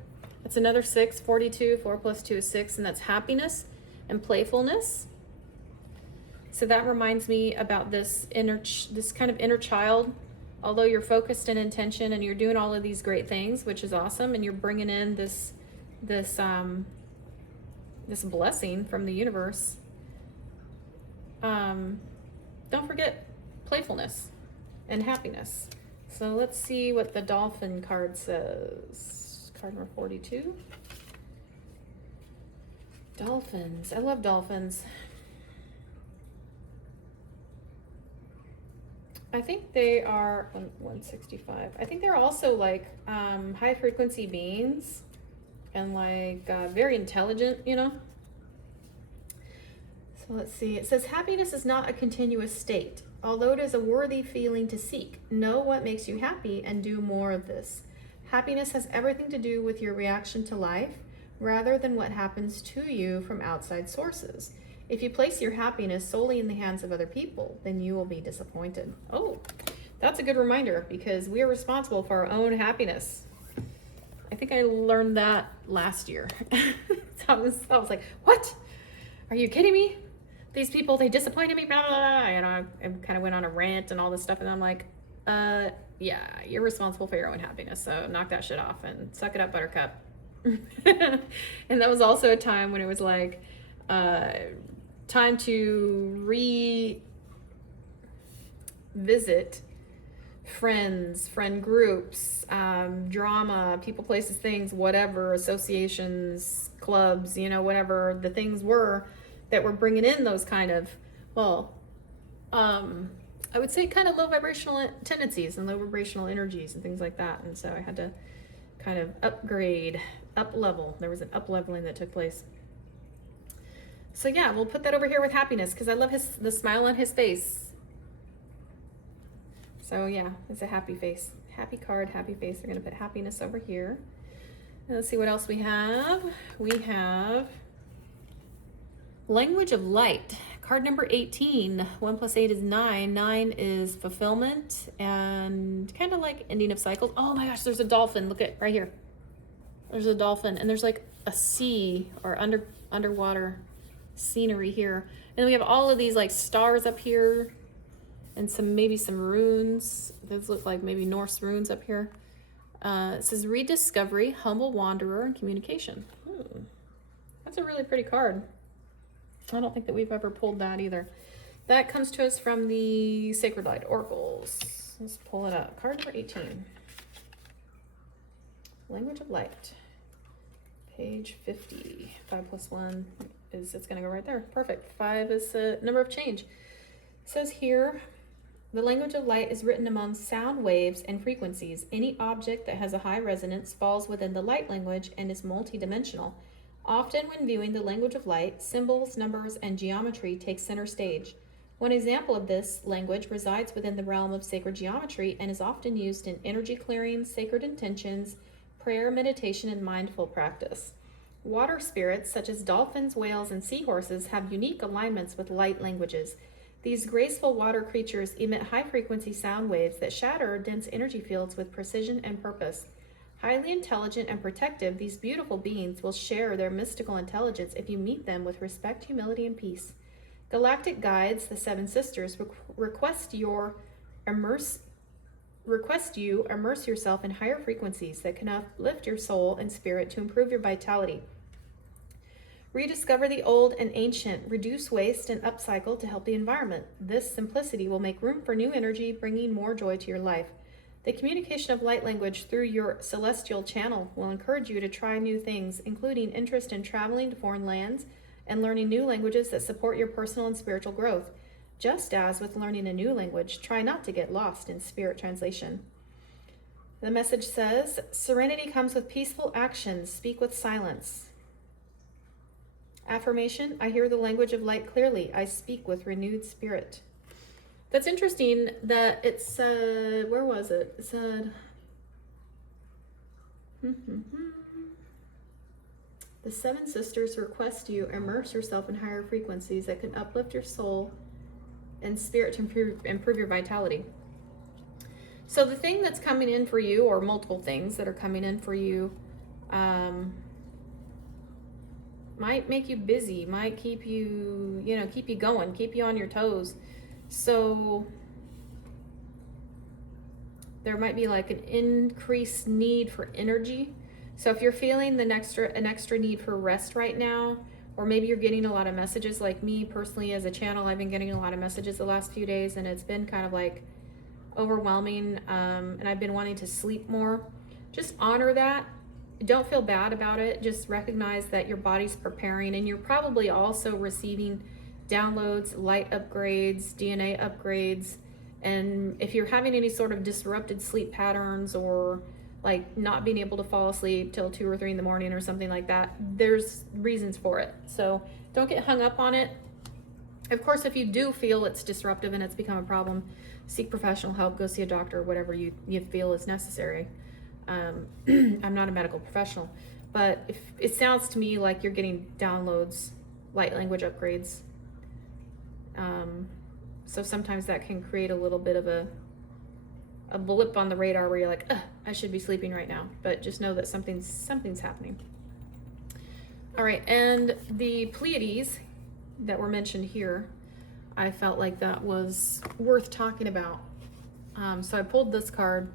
That's another 6, 42, 4 plus 2 is 6, and that's happiness and playfulness. So that reminds me about this kind of inner child. Although you're focused in intention and you're doing all of these great things, which is awesome, and you're bringing in this blessing from the universe. Don't forget playfulness and happiness. So let's see what the dolphin card says. Card number 42. Dolphins. I love dolphins. I think they are 165. I think they're also like high frequency beings and like very intelligent, you know. So let's see. It says happiness is not a continuous state, although it is a worthy feeling to seek. Know what makes you happy and do more of this. Happiness has everything to do with your reaction to life rather than what happens to you from outside sources. If you place your happiness solely in the hands of other people, then you will be disappointed. Oh, that's a good reminder because we are responsible for our own happiness. I think I learned that last year. I was like, what? Are you kidding me? These people, they disappointed me, blah, blah, blah. And I kind of went on a rant and all this stuff. And I'm like, yeah, you're responsible for your own happiness. So knock that shit off and suck it up, buttercup. And that was also a time when it was like, time to revisit friends, friend groups, drama, people, places, things, whatever, associations, clubs, you know, whatever the things were that were bringing in those kind of, well, I would say kind of low vibrational tendencies and low vibrational energies and things like that. And so I had to kind of upgrade, up level. There was an up leveling that took place. So yeah, we'll put that over here with happiness because I love the smile on his face. So yeah, it's a happy face. Happy card, happy face. We're going to put happiness over here. And let's see what else we have. We have Language of Light. Card number 18. 1 + 8 is 9. 9 is fulfillment and kind of like ending of cycles. Oh my gosh, there's a dolphin. Look at right here. There's a dolphin and there's like a sea or underwater scenery here. And then we have all of these like stars up here and maybe some runes. Those look like maybe Norse runes up here. It says rediscovery, humble wanderer, and communication. That's a really pretty card. I don't think that we've ever pulled that either. That comes to us from the Sacred Light Oracles. Let's pull it up. Card number 18. Language of Light. Page 50. 5 + 1 is, it's going to go right there. Perfect. 5 is the number of change. It says here, the language of light is written among sound waves and frequencies. Any object that has a high resonance falls within the light language and is multidimensional. Often when viewing the language of light, symbols, numbers, and geometry take center stage. One example of this language resides within the realm of sacred geometry and is often used in energy clearing, sacred intentions, prayer, meditation, and mindful practice. Water spirits, such as dolphins, whales, and seahorses, have unique alignments with light languages. These graceful water creatures emit high-frequency sound waves that shatter dense energy fields with precision and purpose. Highly intelligent and protective, these beautiful beings will share their mystical intelligence if you meet them with respect, humility, and peace. Galactic guides, the Seven Sisters, request you immerse yourself in higher frequencies that can uplift your soul and spirit to improve your vitality. Rediscover the old and ancient, reduce waste, and upcycle to help the environment. This simplicity will make room for new energy, bringing more joy to your life. The communication of light language through your celestial channel will encourage you to try new things, including interest in traveling to foreign lands and learning new languages that support your personal and spiritual growth. Just as with learning a new language, try not to get lost in spirit translation. The message says, serenity comes with peaceful actions. Speak with silence. Affirmation, I hear the language of light clearly. I speak with renewed spirit. That's interesting that it said, where was it? It said, the Seven Sisters request you immerse yourself in higher frequencies that can uplift your soul and spirit to improve your vitality. So the thing that's coming in for you, or multiple things that are coming in for you, might make you busy, might keep you, keep you going, keep you on your toes. So there might be like an increased need for energy. So if you're feeling an extra need for rest right now, or maybe you're getting a lot of messages, like me personally as a channel, I've been getting a lot of messages the last few days and it's been kind of like overwhelming, and I've been wanting to sleep more. Just honor that. Don't feel bad about it. Just recognize that your body's preparing, and you're probably also receiving downloads, light upgrades, DNA upgrades. And if you're having any sort of disrupted sleep patterns, or like not being able to fall asleep till 2 or 3 in the morning or something like that, there's reasons for it. So don't get hung up on it. Of course, if you do feel it's disruptive and it's become a problem, seek professional help, go see a doctor, whatever you feel is necessary. I'm not a medical professional, but if it sounds to me like you're getting downloads, light language upgrades, so sometimes that can create a little bit of a blip on the radar where you're like, I should be sleeping right now, but just know that something's happening. All right, and the Pleiades that were mentioned here, I felt like that was worth talking about. So I pulled this card,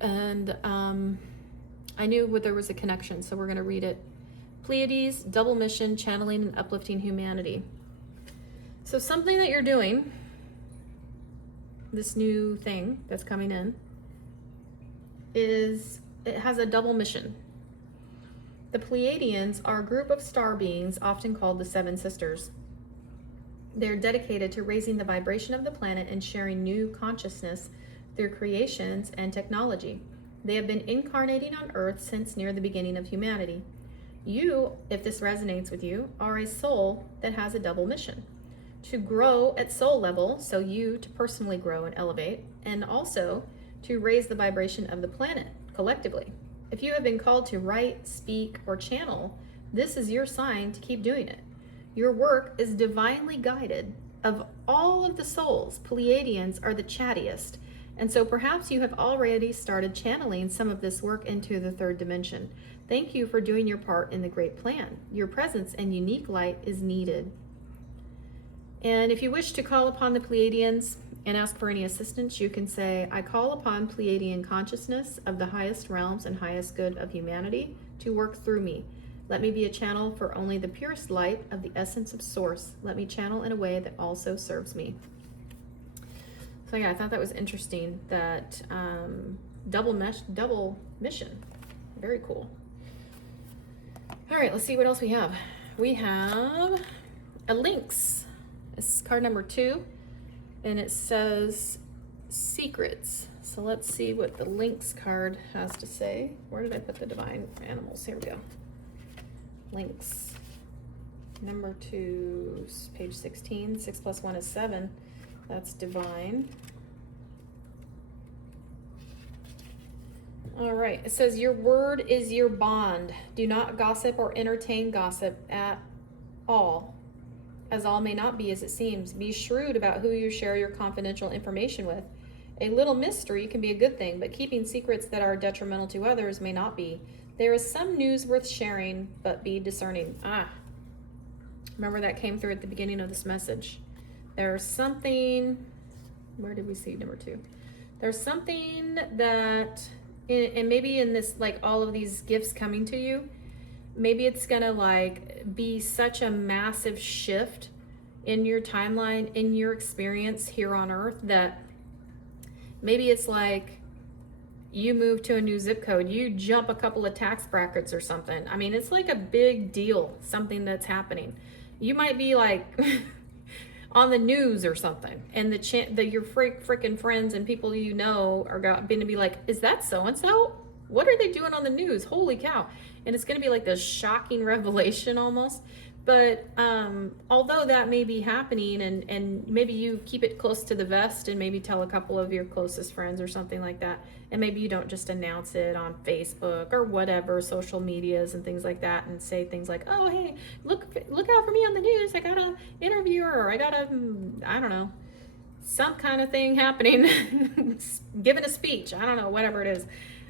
and I knew there was a connection, so we're going to read it. Pleiades, double mission, channeling and uplifting humanity. So something that you're doing this new thing that's coming in, it has a double mission. The Pleiadians are a group of star beings often called the Seven Sisters. They're dedicated to raising the vibration of the planet and sharing new consciousness through creations and technology. They have been incarnating on Earth since near the beginning of humanity. You, if this resonates with you, are a soul that has a double mission. To grow at soul level, so you to personally grow and elevate, and also to raise the vibration of the planet collectively. If you have been called to write, speak, or channel, this is your sign to keep doing it. Your work is divinely guided. Of all of the souls, Pleiadians are the chattiest, and so perhaps you have already started channeling some of this work into the third dimension. Thank you for doing your part in the great plan. Your presence and unique light is needed. And if you wish to call upon the Pleiadians and ask for any assistance, you can say, I call upon Pleiadian consciousness of the highest realms and highest good of humanity to work through me. Let me be a channel for only the purest light of the essence of Source. Let me channel in a way that also serves me. So yeah, I thought that was interesting, that double mission. Very cool. All right, let's see what else we have. We have a Lynx. This is card number 2, and it says secrets. So let's see what the Lynx card has to say. Where did I put the divine animals? Here we go. Lynx. Number 2, page 16. 6 plus 1 is 7. That's divine. All right, it says your word is your bond. Do not gossip or entertain gossip at all, as all may not be as it seems. Be shrewd about who you share your confidential information with. A little mystery can be a good thing, but keeping secrets that are detrimental to others may not be. There is some news worth sharing, but be discerning. Remember that came through at the beginning of this message. There's something, where did we see number 2? There's something that, and maybe in this, like all of these gifts coming to you, maybe it's gonna like be such a massive shift in your timeline, in your experience here on Earth, that maybe it's like you move to a new zip code, you jump a couple of tax brackets or something. I mean, it's like a big deal, something that's happening. You might be like on the news or something, and your freaking friends and people you know are going to be like, is that so-and-so? What are they doing on the news? Holy cow. And it's going to be like this shocking revelation almost. But although that may be happening, and maybe you keep it close to the vest and maybe tell a couple of your closest friends or something like that, and maybe you don't just announce it on Facebook or whatever, social medias and things like that, and say things like, oh, hey, look out for me on the news. I got an interview, or I got I don't know, some kind of thing happening, giving a speech, I don't know, whatever it is.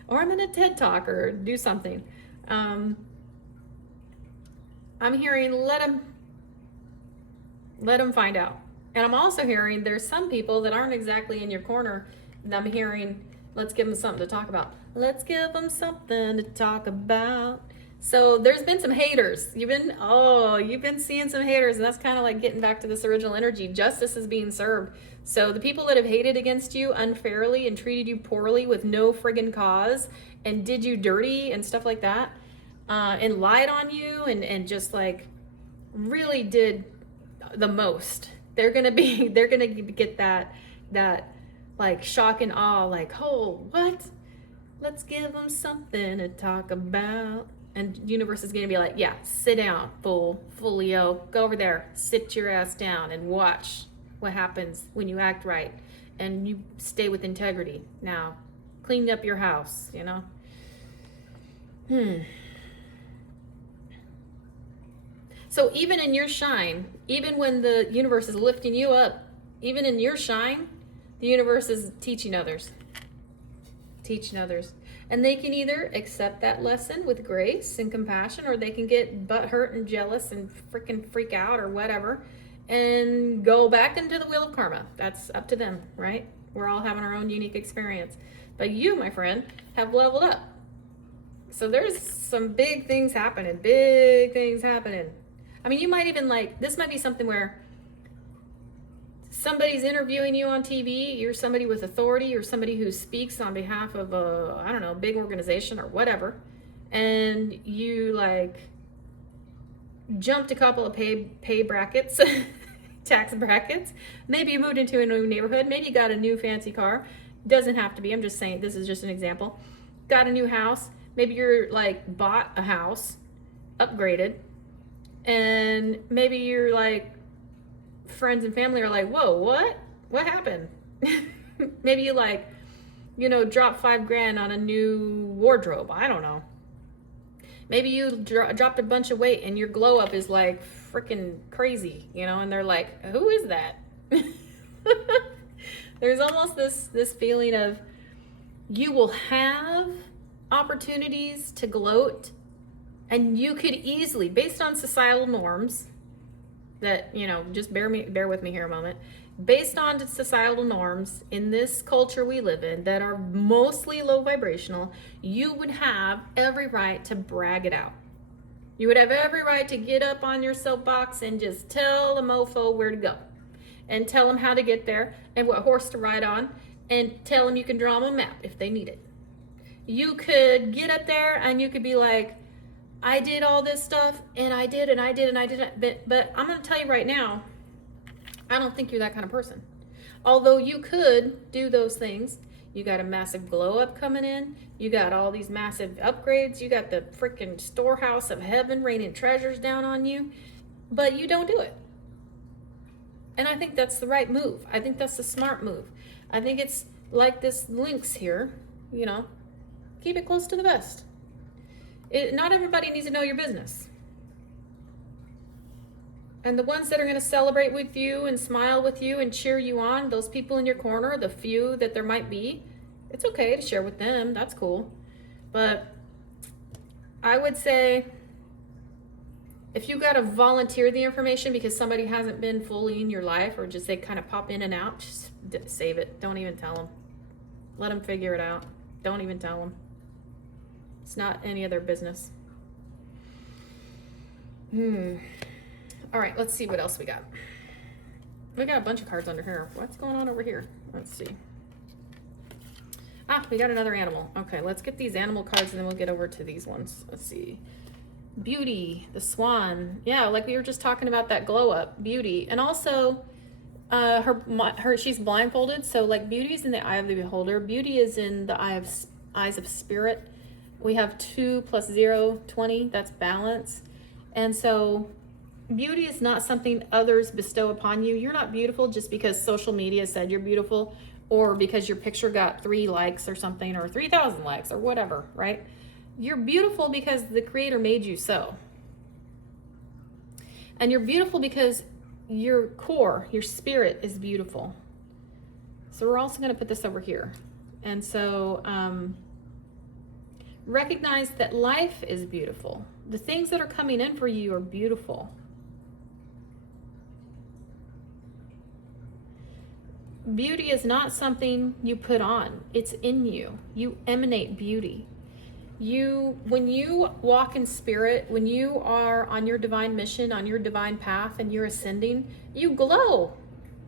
Or I'm in a TED Talk or do something. I'm hearing, let them find out. And I'm also hearing there's some people that aren't exactly in your corner, and I'm hearing, let's give them something to talk about. Let's give them something to talk about. So there's been some haters. You've been seeing some haters, and that's kind of like getting back to this original energy. Justice is being served. So the people that have hated against you unfairly and treated you poorly with no friggin' cause and did you dirty and stuff like that, and lied on you and just like really did the most, they're gonna get that like shock and awe, like, oh, what? Let's give them something to talk about. And universe is gonna be like, yeah, sit down, foolio, go over there, sit your ass down and watch what happens when you act right and you stay with integrity. Now clean up your house, you know. So even in your shine, even when the universe is lifting you up, even in your shine, the universe is teaching others. And they can either accept that lesson with grace and compassion, or they can get butthurt and jealous and freak out or whatever and go back into the wheel of karma. That's up to them, right? We're all having our own unique experience. But you, my friend, have leveled up. So there's some big things happening. I mean, you might even this might be something where somebody's interviewing you on TV, you're somebody with authority, you're somebody who speaks on behalf of a, I don't know, big organization or whatever, and you like jumped a couple of pay brackets, tax brackets. Maybe you moved into a new neighborhood. Maybe you got a new fancy car. Doesn't have to be. I'm just saying, this is just an example. Got a new house. Maybe you're like bought a house, upgraded, and maybe you're like, friends and family are like, whoa, what happened? Maybe you like, you know, drop $5,000 on a new wardrobe. I don't know. Maybe you dropped a bunch of weight and your glow up is like freaking crazy, you know, and they're like, who is that? There's almost this feeling of you will have opportunities to gloat, and you could easily, based on societal norms, that, you know, just bear with me here a moment. Based on societal norms in this culture we live in that are mostly low vibrational, you would have every right to brag it out. You would have every right to get up on your soapbox and just tell a mofo where to go, and tell them how to get there and what horse to ride on, and tell them you can draw them a map if they need it. You could get up there and you could be like, I did all this stuff, and I did, but I'm going to tell you right now, I don't think you're that kind of person. Although you could do those things. You got a massive glow up coming in. You got all these massive upgrades. You got the freaking storehouse of heaven raining treasures down on you, but you don't do it. And I think that's the right move. I think that's the smart move. I think it's like this links here, you know, keep it close to the vest. Not everybody needs to know your business. And the ones that are going to celebrate with you and smile with you and cheer you on, those people in your corner, the few that there might be, it's okay to share with them. That's cool. But I would say, if you got to volunteer the information because somebody hasn't been fully in your life, or just they kind of pop in and out, just save it. Don't even tell them. Let them figure it out. Don't even tell them. It's not any of their business. All right, let's see what else we got. We got a bunch of cards under here. What's going on over here? Let's see. We got another animal. Okay, let's get these animal cards and then we'll get over to these ones. Let's see. Beauty, the swan. Yeah, like we were just talking about that glow up. Beauty. And also, she's blindfolded, so like beauty is in the eye of the beholder. Beauty is in the eyes of spirit. We have 2 + 0, 20. That's balance. And so beauty is not something others bestow upon you. You're not beautiful just because social media said you're beautiful, or because your picture got 3 likes or something, or 3,000 likes or whatever, right? You're beautiful because the Creator made you so. And you're beautiful because your core, your spirit is beautiful. So we're also going to put this over here. And so recognize that life is beautiful. The things that are coming in for you are beautiful. Beauty is not something you put on. It's in you. You emanate beauty. When you walk in spirit, when you are on your divine mission, on your divine path, and you're ascending, you glow.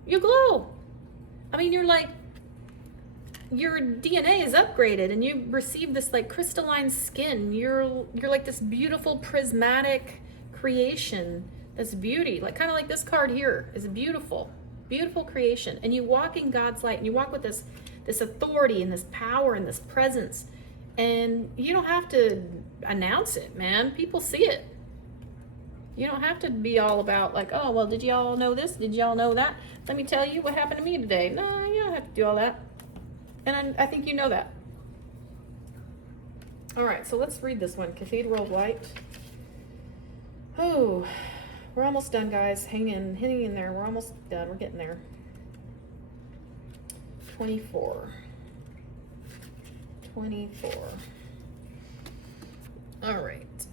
You glow. I mean, you're like, your DNA is upgraded and you receive this like crystalline skin. You're like this beautiful prismatic creation. This beauty, like kind of like this card here is a beautiful creation. And you walk in God's light, and you walk with this authority and this power and this presence. And you don't have to announce it, man. People see it. You don't have to be all about like, oh, well, did y'all know this? Did y'all know that? Let me tell you what happened to me today. No, you don't have to do all that. And I think you know that. All right, so let's read this one. Cathedral of Light. Oh, we're almost done, guys. Hang in there. We're almost done. We're getting there. 24. All right.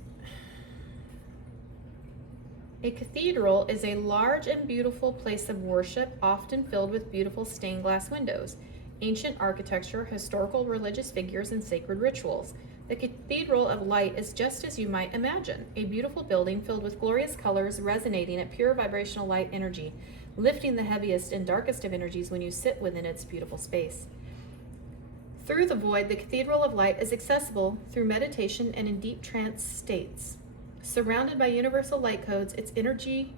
A cathedral is a large and beautiful place of worship, often filled with beautiful stained glass windows, ancient architecture, historical religious figures, and sacred rituals. The Cathedral of Light is just as you might imagine, a beautiful building filled with glorious colors resonating at pure vibrational light energy. lifting the heaviest and darkest of energies when you sit within its beautiful space. Through the void, the Cathedral of Light is accessible through meditation and in deep trance states. Surrounded by universal light codes, its energy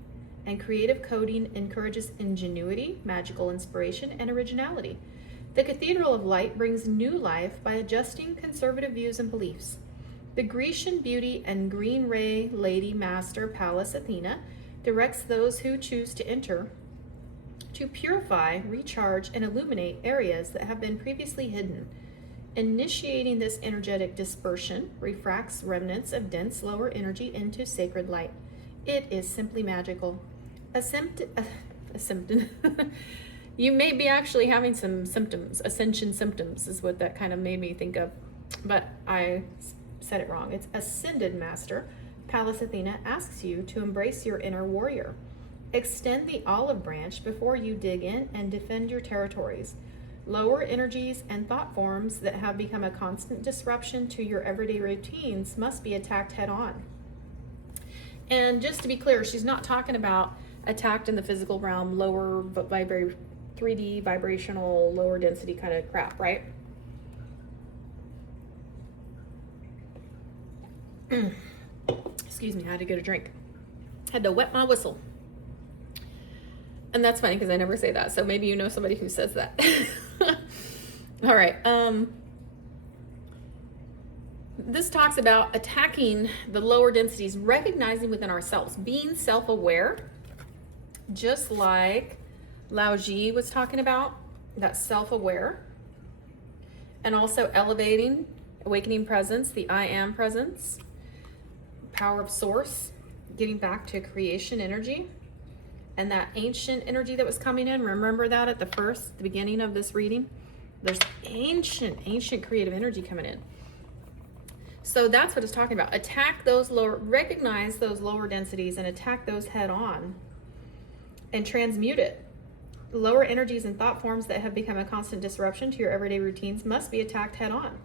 and creative coding encourages ingenuity, magical inspiration, and originality. The Cathedral of Light brings new life by adjusting conservative views and beliefs. The Grecian beauty and green ray lady master Pallas Athena directs those who choose to enter to purify, recharge, and illuminate areas that have been previously hidden. Initiating this energetic dispersion refracts remnants of dense lower energy into sacred light. It is simply magical. A symptom. You may be actually having some symptoms. Ascension symptoms is what that kind of made me think of. But I said it wrong. It's Ascended Master Pallas Athena asks you to embrace your inner warrior. Extend the olive branch before you dig in and defend your territories. Lower energies and thought forms that have become a constant disruption to your everyday routines must be attacked head on. And just to be clear, she's not talking about attacked in the physical realm, lower 3D vibrational, lower density kind of crap, right? Excuse me, I had to get a drink. Had to wet my whistle. And that's funny because I never say that. So maybe you know somebody who says that. All right. This talks about attacking the lower densities, recognizing within ourselves, being self-aware, just like Lao Ji was talking about, that self-aware, and also elevating, awakening presence, the I am presence, power of source, getting back to creation energy, and that ancient energy that was coming in. Remember that at the beginning of this reading? There's ancient creative energy coming in. So that's what it's talking about. Attack those recognize those lower densities and attack those head on and transmute it. Lower energies and thought forms that have become a constant disruption to your everyday routines must be attacked head on.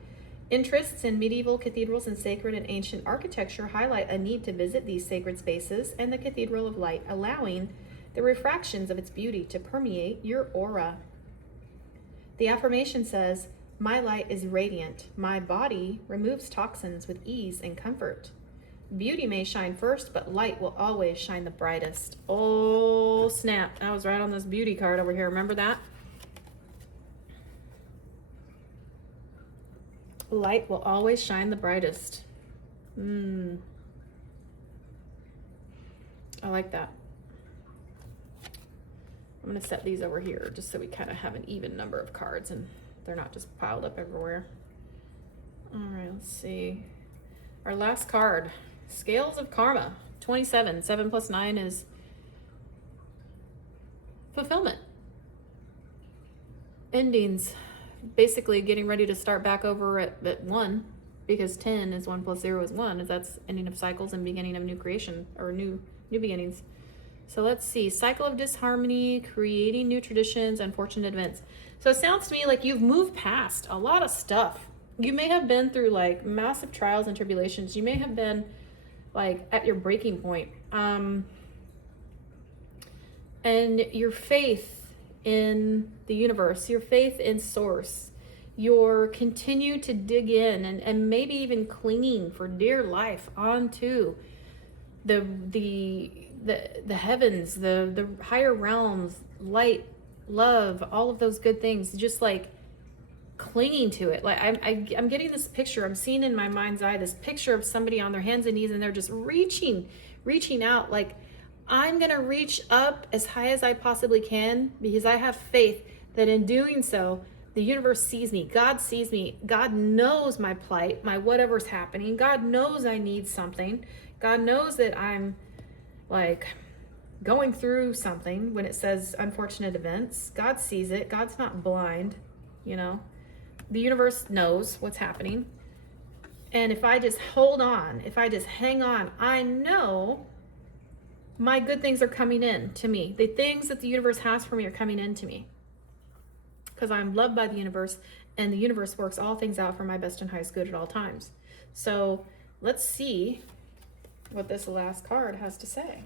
Interests in medieval cathedrals and sacred and ancient architecture highlight a need to visit these sacred spaces and the Cathedral of Light, allowing the refractions of its beauty to permeate your aura. The affirmation says, "My light is radiant. My body removes toxins with ease and comfort. Beauty may shine first, but light will always shine the brightest." Oh, snap. I was right on this beauty card over here. Remember that? Light will always shine the brightest. I like that. I'm going to set these over here just so we kind of have an even number of cards and they're not just piled up everywhere. All right, let's see. Our last card, Scales of Karma, 27. 7 plus 9 is fulfillment. Endings. Basically getting ready to start back over at 1, because 10 is 1 plus 0 is 1. That's ending of cycles and beginning of new creation, or new beginnings. So let's see. Cycle of disharmony, creating new traditions, unfortunate events. So it sounds to me like you've moved past a lot of stuff. You may have been through like massive trials and tribulations. You may have been like at your breaking point. And your faith in the universe, your faith in source, your continue to dig in and maybe even clinging for dear life onto the heavens, the higher realms, light, love, all of those good things, just like clinging to it. Like I'm getting this picture, I'm seeing in my mind's eye this picture of somebody on their hands and knees and they're just reaching out, like, I'm going to reach up as high as I possibly can because I have faith that in doing so, the universe sees me. God sees me. God knows my plight, my whatever's happening. God knows I need something. God knows that I'm like going through something when it says unfortunate events. God sees it. God's not blind, you know. The universe knows what's happening. And if I just hold on, if I just hang on, I know my good things are coming in to me. The things that the universe has for me are coming into me because I'm loved by the universe, and the universe works all things out for my best and highest good at all times. So let's see what this last card has to say.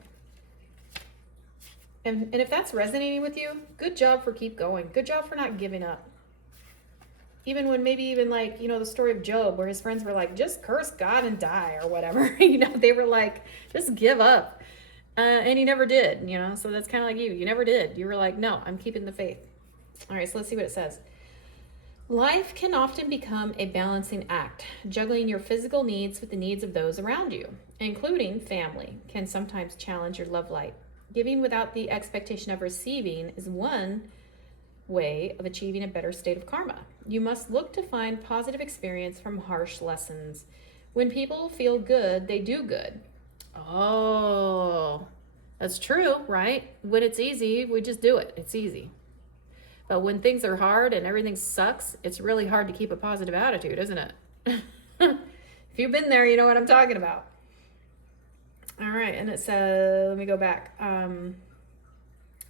And if that's resonating with you, good job for keep going. Good job for not giving up. Even when maybe even like, the story of Job where his friends were like, just curse God and die or whatever. They were like, just give up. And he never did, so that's kind of like you. You never did. You were like, no, I'm keeping the faith. All right, so let's see what it says. Life can often become a balancing act. Juggling your physical needs with the needs of those around you, including family, can sometimes challenge your love light. Giving without the expectation of receiving is one way of achieving a better state of karma. You must look to find positive experience from harsh lessons. When people feel good, they do good. Oh, that's true, right? When it's easy, we just do it. It's easy. But when things are hard and everything sucks, it's really hard to keep a positive attitude, isn't it? If you've been there, you know what I'm talking about. All right, and it says, let me go back.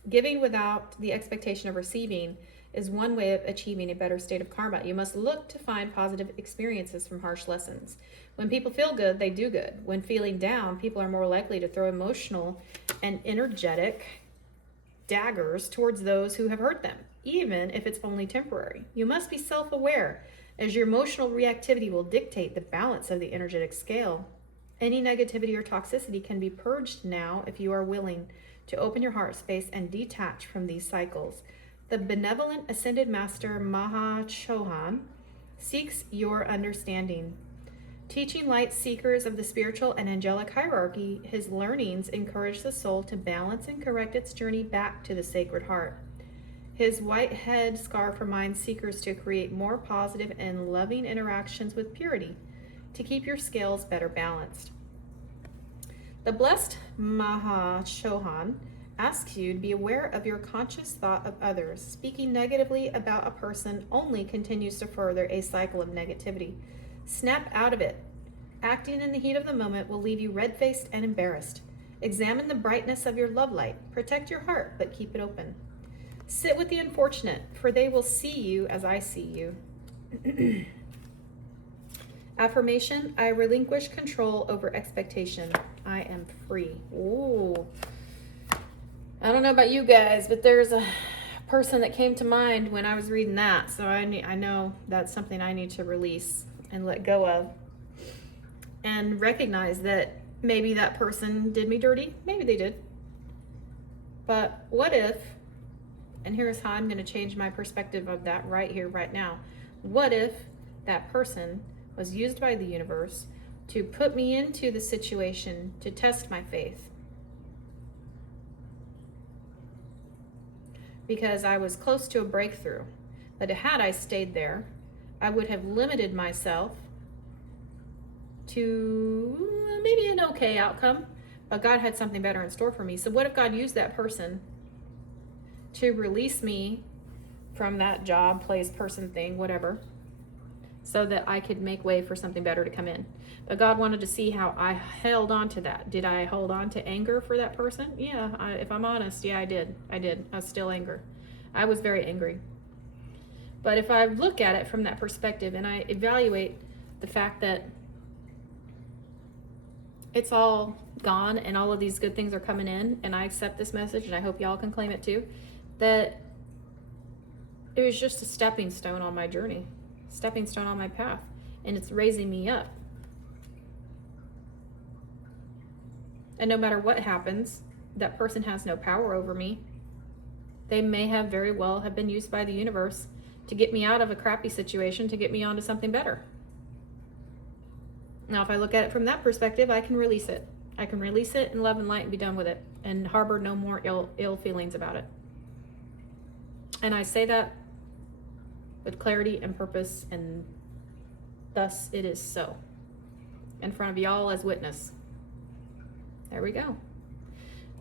Giving without the expectation of receiving is one way of achieving a better state of karma. You must look to find positive experiences from harsh lessons. When people feel good, they do good. When feeling down, people are more likely to throw emotional and energetic daggers towards those who have hurt them, even if it's only temporary. You must be self-aware, as your emotional reactivity will dictate the balance of the energetic scale. Any negativity or toxicity can be purged now if you are willing to open your heart space and detach from these cycles. The benevolent ascended master Maha Chohan seeks your understanding. Teaching light seekers of the spiritual and angelic hierarchy, his learnings encourage the soul to balance and correct its journey back to the Sacred Heart. His white head scarf reminds seekers to create more positive and loving interactions with purity to keep your scales better balanced. The blessed Maha Chohan asks you to be aware of your conscious thought of others. Speaking negatively about a person only continues to further a cycle of negativity. Snap out of it. Acting in the heat of the moment will leave you red-faced and embarrassed. Examine the brightness of your love light. Protect your heart, but keep it open. Sit with the unfortunate, for they will see you as I see you. Affirmation, I relinquish control over expectation. I am free. Ooh. I don't know about you guys, but there's a person that came to mind when I was reading that. So I know that's something I need to release and let go of. And recognize that maybe that person did me dirty. Maybe they did. But what if, and here's how I'm going to change my perspective of that right here, right now. What if that person was used by the universe to put me into the situation to test my faith? Because I was close to a breakthrough. But had I stayed there, I would have limited myself to maybe an okay outcome, but God had something better in store for me. So what if God used that person to release me from that job, place, person, thing, whatever, so that I could make way for something better to come in? But God wanted to see how I held on to that. Did I hold on to anger for that person? Yeah, if I'm honest, yeah, I did. I was still angry. I was very angry. But if I look at it from that perspective and I evaluate the fact that it's all gone and all of these good things are coming in, and I accept this message, and I hope y'all can claim it too, that it was just a stepping stone on my journey, stepping stone on my path, and it's raising me up. And no matter what happens, that person has no power over me. They may have very well have been used by the universe to get me out of a crappy situation, to get me onto something better. Now, if I look at it from that perspective, I can release it. I can release it in love and light and be done with it and harbor no more ill feelings about it. And I say that with clarity and purpose, and thus it is so. In front of y'all as witness. There we go.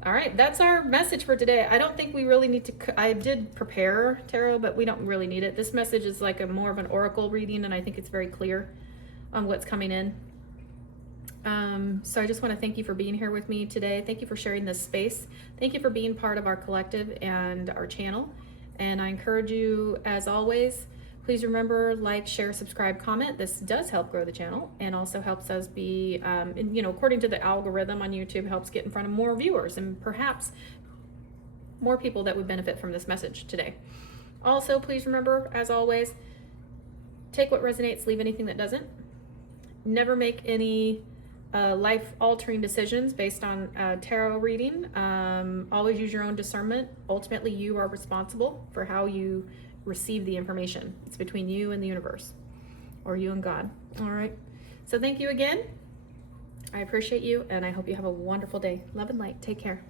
All right, that's our message for today. I don't think we really need to, I did prepare tarot, but we don't really need it. This message is like more of an oracle reading, and I think it's very clear on what's coming in. So I just want to thank you for being here with me today. Thank you for sharing this space. Thank you for being part of our collective and our channel. And I encourage you, as always, please remember, like, share, subscribe, comment. This does help grow the channel and also helps us be, according to the algorithm on YouTube, helps get in front of more viewers and perhaps more people that would benefit from this message today. Also, please remember, as always, take what resonates, leave anything that doesn't. Never make any life-altering decisions based on tarot reading. Always use your own discernment. Ultimately, you are responsible for how you receive the information. It's between you and the universe, or you and God. All right. So thank you again. I appreciate you, and I hope you have a wonderful day. Love and light. Take care.